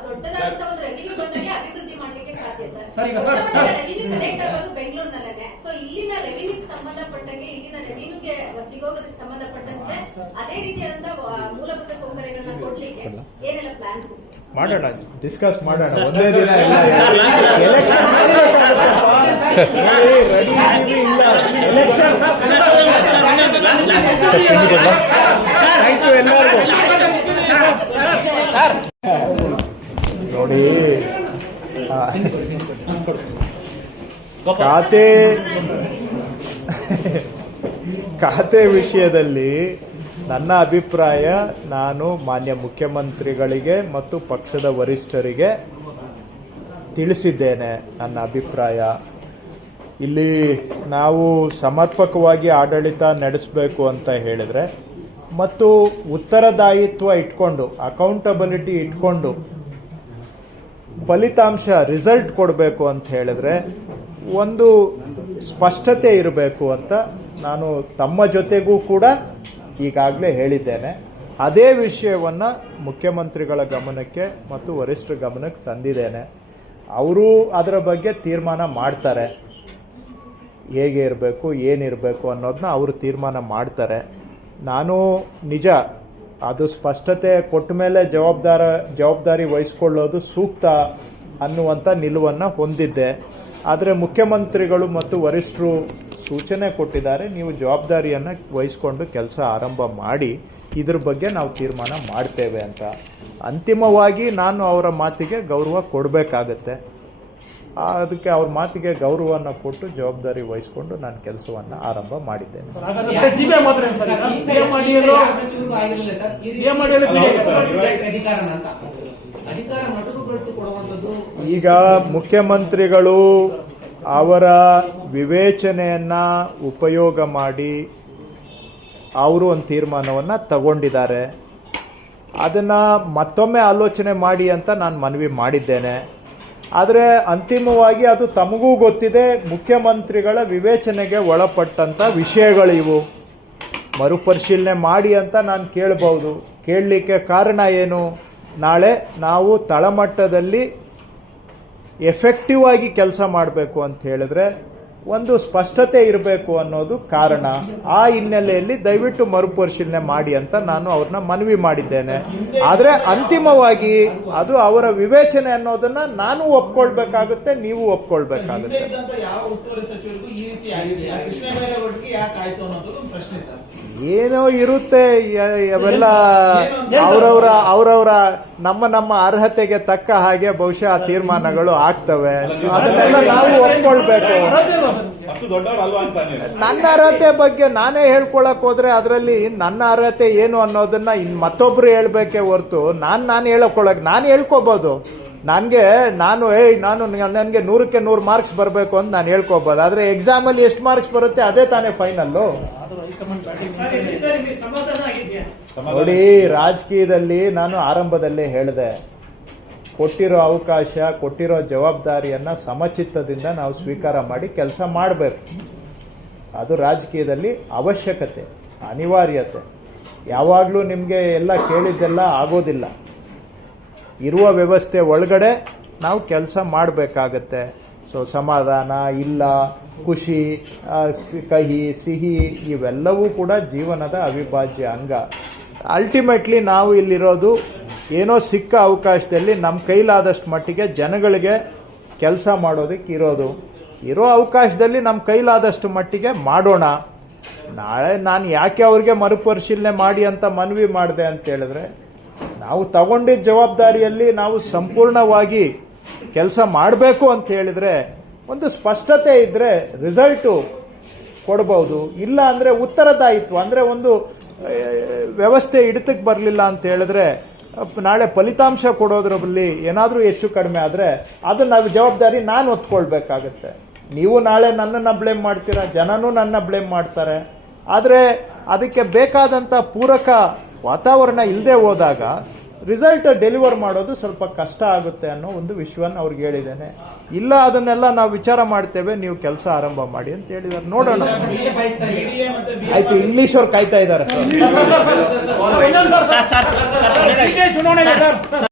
ದೊಡ್ಡದಾದಂತ ಒಂದು ರೆವಿನ್ಯೂ ಬಂದಾಗ ಅಭಿವೃದ್ಧಿ ಮಾಡಲಿಕ್ಕೆ ಸಾಧ್ಯ ಸರ್, ಈಗ ಸರ್. ಸರ್, ರೆವಿನ್ಯೂ ಸೆಲೆಕ್ಟ್ ಆಗೋದು ಬೆಂಗಳೂರಿನಲ್ಲೇ. ಸೊ ಇಲ್ಲಿನ ರೆವಿನ್ಯೂಗೆ ಸಂಬಂಧಪಟ್ಟಂಗೆ, ಇಲ್ಲಿನ ರೆವಿನ್ಯೂಗೆ ಸಿಗೋದಕ್ಕೆ ಸಂಬಂಧಪಟ್ಟಂತೆ ಅದೇ ರೀತಿಯಾದಂತಹ ಮೂಲಭೂತ ಸೌಕರ್ಯಗಳನ್ನ ಕೊಡ್ಲಿಕ್ಕೆ ಏನೆಲ್ಲ ಪ್ಲಾನ್ಸ್ ಇದೆ? ಮಾಡೋಣ, ಡಿಸ್ಕಸ್ ಮಾಡೋಣ. ಒಂದೇ ದಿನ ಎಲೆಕ್ಷನ್ ಥ್ಯಾಂಕ್ ಯು ಎಲ್ಲರಿಗೂ. ನೋಡಿ, ಖಾತೆ ವಿಷಯದಲ್ಲಿ ನನ್ನ ಅಭಿಪ್ರಾಯ ನಾನು ಮಾನ್ಯ ಮುಖ್ಯಮಂತ್ರಿಗಳಿಗೆ ಮತ್ತು ಪಕ್ಷದ ವರಿಷ್ಠರಿಗೆ ತಿಳಿಸಿದ್ದೇನೆ. ನನ್ನ ಅಭಿಪ್ರಾಯ ಇಲ್ಲಿ ನಾವು ಸಮರ್ಪಕವಾಗಿ ಆಡಳಿತ ನಡೆಸಬೇಕು ಅಂತ ಹೇಳಿದ್ರೆ ಮತ್ತು ಉತ್ತರದಾಯಿತ್ವ ಇಟ್ಕೊಂಡು, ಅಕೌಂಟಬಿಲಿಟಿ ಇಟ್ಕೊಂಡು ಫಲಿತಾಂಶ ರಿಸಲ್ಟ್ ಕೊಡಬೇಕು ಅಂತ ಹೇಳಿದ್ರೆ ಒಂದು ಸ್ಪಷ್ಟತೆ ಇರಬೇಕು ಅಂತ ನಾನು ತಮ್ಮ ಜೊತೆಗೂ ಕೂಡ ಈಗಾಗಲೇ ಹೇಳಿದ್ದೇನೆ. ಅದೇ ವಿಷಯವನ್ನು ಮುಖ್ಯಮಂತ್ರಿಗಳ ಗಮನಕ್ಕೆ ಮತ್ತು ವರಿಷ್ಠರ ಗಮನಕ್ಕೆ ತಂದಿದ್ದೇನೆ. ಅವರು ಅದರ ಬಗ್ಗೆ ತೀರ್ಮಾನ ಮಾಡ್ತಾರೆ, ಹೇಗೆ ಇರಬೇಕು ಏನಿರಬೇಕು ಅನ್ನೋದನ್ನ ಅವರು ತೀರ್ಮಾನ ಮಾಡ್ತಾರೆ. ನಾನು ನಿಜ ಅದು ಸ್ಪಷ್ಟತೆ ಕೊಟ್ಟ ಮೇಲೆ ಜವಾಬ್ದಾರಿ ವಹಿಸ್ಕೊಳ್ಳೋದು ಸೂಕ್ತ ಅನ್ನುವಂಥ ನಿಲುವನ್ನು ಹೊಂದಿದ್ದೆ. ಆದರೆ ಮುಖ್ಯಮಂತ್ರಿಗಳು ಮತ್ತು ವರಿಷ್ಠರು ಸೂಚನೆ ಕೊಟ್ಟಿದ್ದಾರೆ, ನೀವು ಜವಾಬ್ದಾರಿಯನ್ನು ವಹಿಸ್ಕೊಂಡು ಕೆಲಸ ಆರಂಭ ಮಾಡಿ, ಇದ್ರ ಬಗ್ಗೆ ನಾವು ತೀರ್ಮಾನ ಮಾಡ್ತೇವೆ ಅಂತ. ಅಂತಿಮವಾಗಿ ನಾನು ಅವರ ಮಾತಿಗೆ ಗೌರವ ಕೊಡಬೇಕಾಗತ್ತೆ. ಅದಕ್ಕೆ ಅವ್ರ ಮಾತಿಗೆ ಗೌರವವನ್ನು ಕೊಟ್ಟು ಜವಾಬ್ದಾರಿ ವಹಿಸ್ಕೊಂಡು ನಾನು ಕೆಲಸವನ್ನು ಆರಂಭ ಮಾಡಿದ್ದೇನೆ. ಈಗ ಮುಖ್ಯಮಂತ್ರಿಗಳು ಅವರ ವಿವೇಚನೆಯನ್ನ ಉಪಯೋಗ ಮಾಡಿ ಅವರು ಒಂದು ತೀರ್ಮಾನವನ್ನು ತಗೊಂಡಿದ್ದಾರೆ. ಅದನ್ನು ಮತ್ತೊಮ್ಮೆ ಆಲೋಚನೆ ಮಾಡಿ ಅಂತ ನಾನು ಮನವಿ ಮಾಡಿದ್ದೇನೆ. ಆದರೆ ಅಂತಿಮವಾಗಿ ಅದು ತಮಗೂ ಗೊತ್ತಿದೆ, ಮುಖ್ಯಮಂತ್ರಿಗಳ ವಿವೇಚನೆಗೆ ಒಳಪಟ್ಟಂಥ ವಿಷಯಗಳಿವು. ಮರುಪರಿಶೀಲನೆ ಮಾಡಿ ಅಂತ ನಾನು ಕೇಳಬಹುದು. ಕೇಳಲಿಕ್ಕೆ ಕಾರಣ ಏನು? ನಾಳೆ ನಾವು ತಳಮಟ್ಟದಲ್ಲಿ ಎಫೆಕ್ಟಿವ್ ಆಗಿ ಕೆಲಸ ಮಾಡಬೇಕು ಅಂತ ಹೇಳಿದ್ರೆ ಒಂದು ಸ್ಪಷ್ಟತೆ ಇರಬೇಕು ಅನ್ನೋದು ಕಾರಣ. ಆ ಹಿನ್ನೆಲೆಯಲ್ಲಿ ದಯವಿಟ್ಟು ಮರುಪರಿಶೀಲನೆ ಮಾಡಿ ಅಂತ ನಾನು ಅವ್ರನ್ನ ಮನವಿ ಮಾಡಿದ್ದೇನೆ. ಆದರೆ ಅಂತಿಮವಾಗಿ ಅದು ಅವರ ವಿವೇಚನೆ ಅನ್ನೋದನ್ನ ನಾನು ಒಪ್ಕೊಳ್ಬೇಕಾಗುತ್ತೆ, ನೀವು ಒಪ್ಕೊಳ್ಬೇಕಾಗುತ್ತೆ. ಯಾವ ಉಸ್ತುವಾರಿ ಸಚಿವರಿಗೂ ಈ ರೀತಿ ಆಗಿರಲಿಲ್ಲ. ಕೃಷ್ಣ ಬೈರೇಗೌಡರಿಗೆ ಯಾಕೆ ಆಯ್ತು ಅನ್ನೋದು ಒಂದು ಪ್ರಶ್ನೆ ಸರ್. ಏನೋ ಇರುತ್ತೆ, ಅವೆಲ್ಲ ಅವರವರ ನಮ್ಮ ಅರ್ಹತೆಗೆ ತಕ್ಕ ಹಾಗೆ ಬಹುಶಃ ಆ ತೀರ್ಮಾನಗಳು ಆಗ್ತವೆ. ಅದನ್ನೆಲ್ಲ ನಾವು ಒಪ್ಕೊಳ್ಬೇಕು. ನನ್ನ ಅರ್ಹತೆ ಬಗ್ಗೆ ನಾನೇ ಹೇಳ್ಕೊಳಕ್ ಹೋದ್ರೆ ಅದರಲ್ಲಿ ನನ್ನ ಅರ್ಹತೆ ಏನು ಅನ್ನೋದನ್ನ ಮತ್ತೊಬ್ರು ಹೇಳ್ಬೇಕೇ ಹೊರತು ನಾನು ಹೇಳ್ಕೋಬಹುದು. ನನಗೆ ನನಗೆ 100ಕ್ಕೆ 100 ಮಾರ್ಕ್ಸ್ ಬರಬೇಕು ಅಂತ ನಾನು ಹೇಳ್ಕೋಬಹುದು. ಆದ್ರೆ ಎಕ್ಸಾಮಲ್ಲಿ ಎಷ್ಟು ಮಾರ್ಕ್ಸ್ ಬರುತ್ತೆ ಅದೇ ತಾನೇ ಫೈನಲ್ಲು. ನೋಡಿ, ರಾಜಕೀಯದಲ್ಲಿ ನಾನು ಆರಂಭದಲ್ಲೇ ಹೇಳಿದೆ, ಕೊಟ್ಟಿರೋ ಅವಕಾಶ, ಕೊಟ್ಟಿರೋ ಜವಾಬ್ದಾರಿಯನ್ನ ಸಮಚಿತ್ತದಿಂದ ನಾವು ಸ್ವೀಕಾರ ಮಾಡಿ ಕೆಲಸ ಮಾಡಬೇಕು. ಅದು ರಾಜಕೀಯದಲ್ಲಿ ಅವಶ್ಯಕತೆ, ಅನಿವಾರ್ಯತೆ. ಯಾವಾಗಲೂ ನಿಮಗೆ ಎಲ್ಲ ಕೇಳಿದ್ದೆಲ್ಲ ಆಗೋದಿಲ್ಲ. ಇರುವ ವ್ಯವಸ್ಥೆ ಒಳಗಡೆ ನಾವು ಕೆಲಸ ಮಾಡಬೇಕಾಗತ್ತೆ. ಸೊ ಸಮಾಧಾನ ಇಲ್ಲ, ಖುಷಿ, ಕಹಿ, ಸಿಹಿ ಇವೆಲ್ಲವೂ ಕೂಡ ಜೀವನದ ಅವಿಭಾಜ್ಯ ಅಂಗ. ಅಲ್ಟಿಮೇಟ್ಲಿ ನಾವು ಇಲ್ಲಿರೋದು ಏನೋ ಸಿಕ್ಕ ಅವಕಾಶದಲ್ಲಿ ನಮ್ಮ ಕೈಲಾದಷ್ಟು ಮಟ್ಟಿಗೆ ಜನಗಳಿಗೆ ಕೆಲಸ ಮಾಡೋದಕ್ಕೆ ಇರೋ ಅವಕಾಶದಲ್ಲಿ ನಮ್ಮ ಕೈಲಾದಷ್ಟು ಮಟ್ಟಿಗೆ ಮಾಡೋಣ. ನಾಳೆ ನಾನು ಯಾಕೆ ಅವ್ರಿಗೆ ಮರುಪರಿಶೀಲನೆ ಮಾಡಿ ಅಂತ ಮನವಿ ಮಾಡಿದೆ ಅಂತ ಹೇಳಿದ್ರೆ, ನಾವು ತಗೊಂಡಿದ್ದ ಜವಾಬ್ದಾರಿಯಲ್ಲಿ ನಾವು ಸಂಪೂರ್ಣವಾಗಿ ಕೆಲಸ ಮಾಡಬೇಕು ಅಂತ ಹೇಳಿದ್ರೆ ಒಂದು ಸ್ಪಷ್ಟತೆ ಇದ್ರೆ ರಿಸಲ್ಟು ಕೊಡ್ಬೋದು. ಇಲ್ಲ ಅಂದರೆ ಉತ್ತರದಾಯಿತ್ವ ಅಂದರೆ ಒಂದು ವ್ಯವಸ್ಥೆ ಹಿಡಿತಕ್ಕೆ ಬರಲಿಲ್ಲ ಅಂತ ಹೇಳಿದ್ರೆ ನಾಳೆ ಫಲಿತಾಂಶ ಕೊಡೋದ್ರಲ್ಲಿ ಏನಾದರೂ ಹೆಚ್ಚು ಕಡಿಮೆ ಆದರೆ ಅದು ನಾವು ಜವಾಬ್ದಾರಿ ನಾನು ಹೊತ್ಕೊಳ್ಬೇಕಾಗತ್ತೆ. ನೀವು ನಾಳೆ ನನ್ನನ್ನು ಬ್ಲೇಮ್ ಮಾಡ್ತೀರಾ, ಜನನೂ ನನ್ನ ಬ್ಲೇಮ್ ಮಾಡ್ತಾರೆ. ಆದರೆ ಅದಕ್ಕೆ ಬೇಕಾದಂಥ ಪೂರಕ ವಾತಾವರಣ ಇಲ್ಲದೆ ಹೋದಾಗ ರಿಸಲ್ಟ್ ಡೆಲಿವರ್ ಮಾಡೋದು ಸ್ವಲ್ಪ ಕಷ್ಟ ಆಗುತ್ತೆ ಅನ್ನೋ ಒಂದು ವಿಷಯವನ್ನು ಅವ್ರಿಗೆ ಹೇಳಿದ್ದೇನೆ. ಇಲ್ಲ ಅದನ್ನೆಲ್ಲ ನಾವು ವಿಚಾರ ಮಾಡ್ತೇವೆ, ನೀವು ಕೆಲಸ ಆರಂಭ ಮಾಡಿ ಅಂತ ಹೇಳಿದ್ದಾರೆ. ನೋಡೋಣ. ಆಯ್ತು, ಇಂಗ್ಲಿಷ್ ಅವ್ರು ಕಾಯ್ತಾ ಇದ್ದಾರೆ ಸರ್. ಚುನಾವಣೆ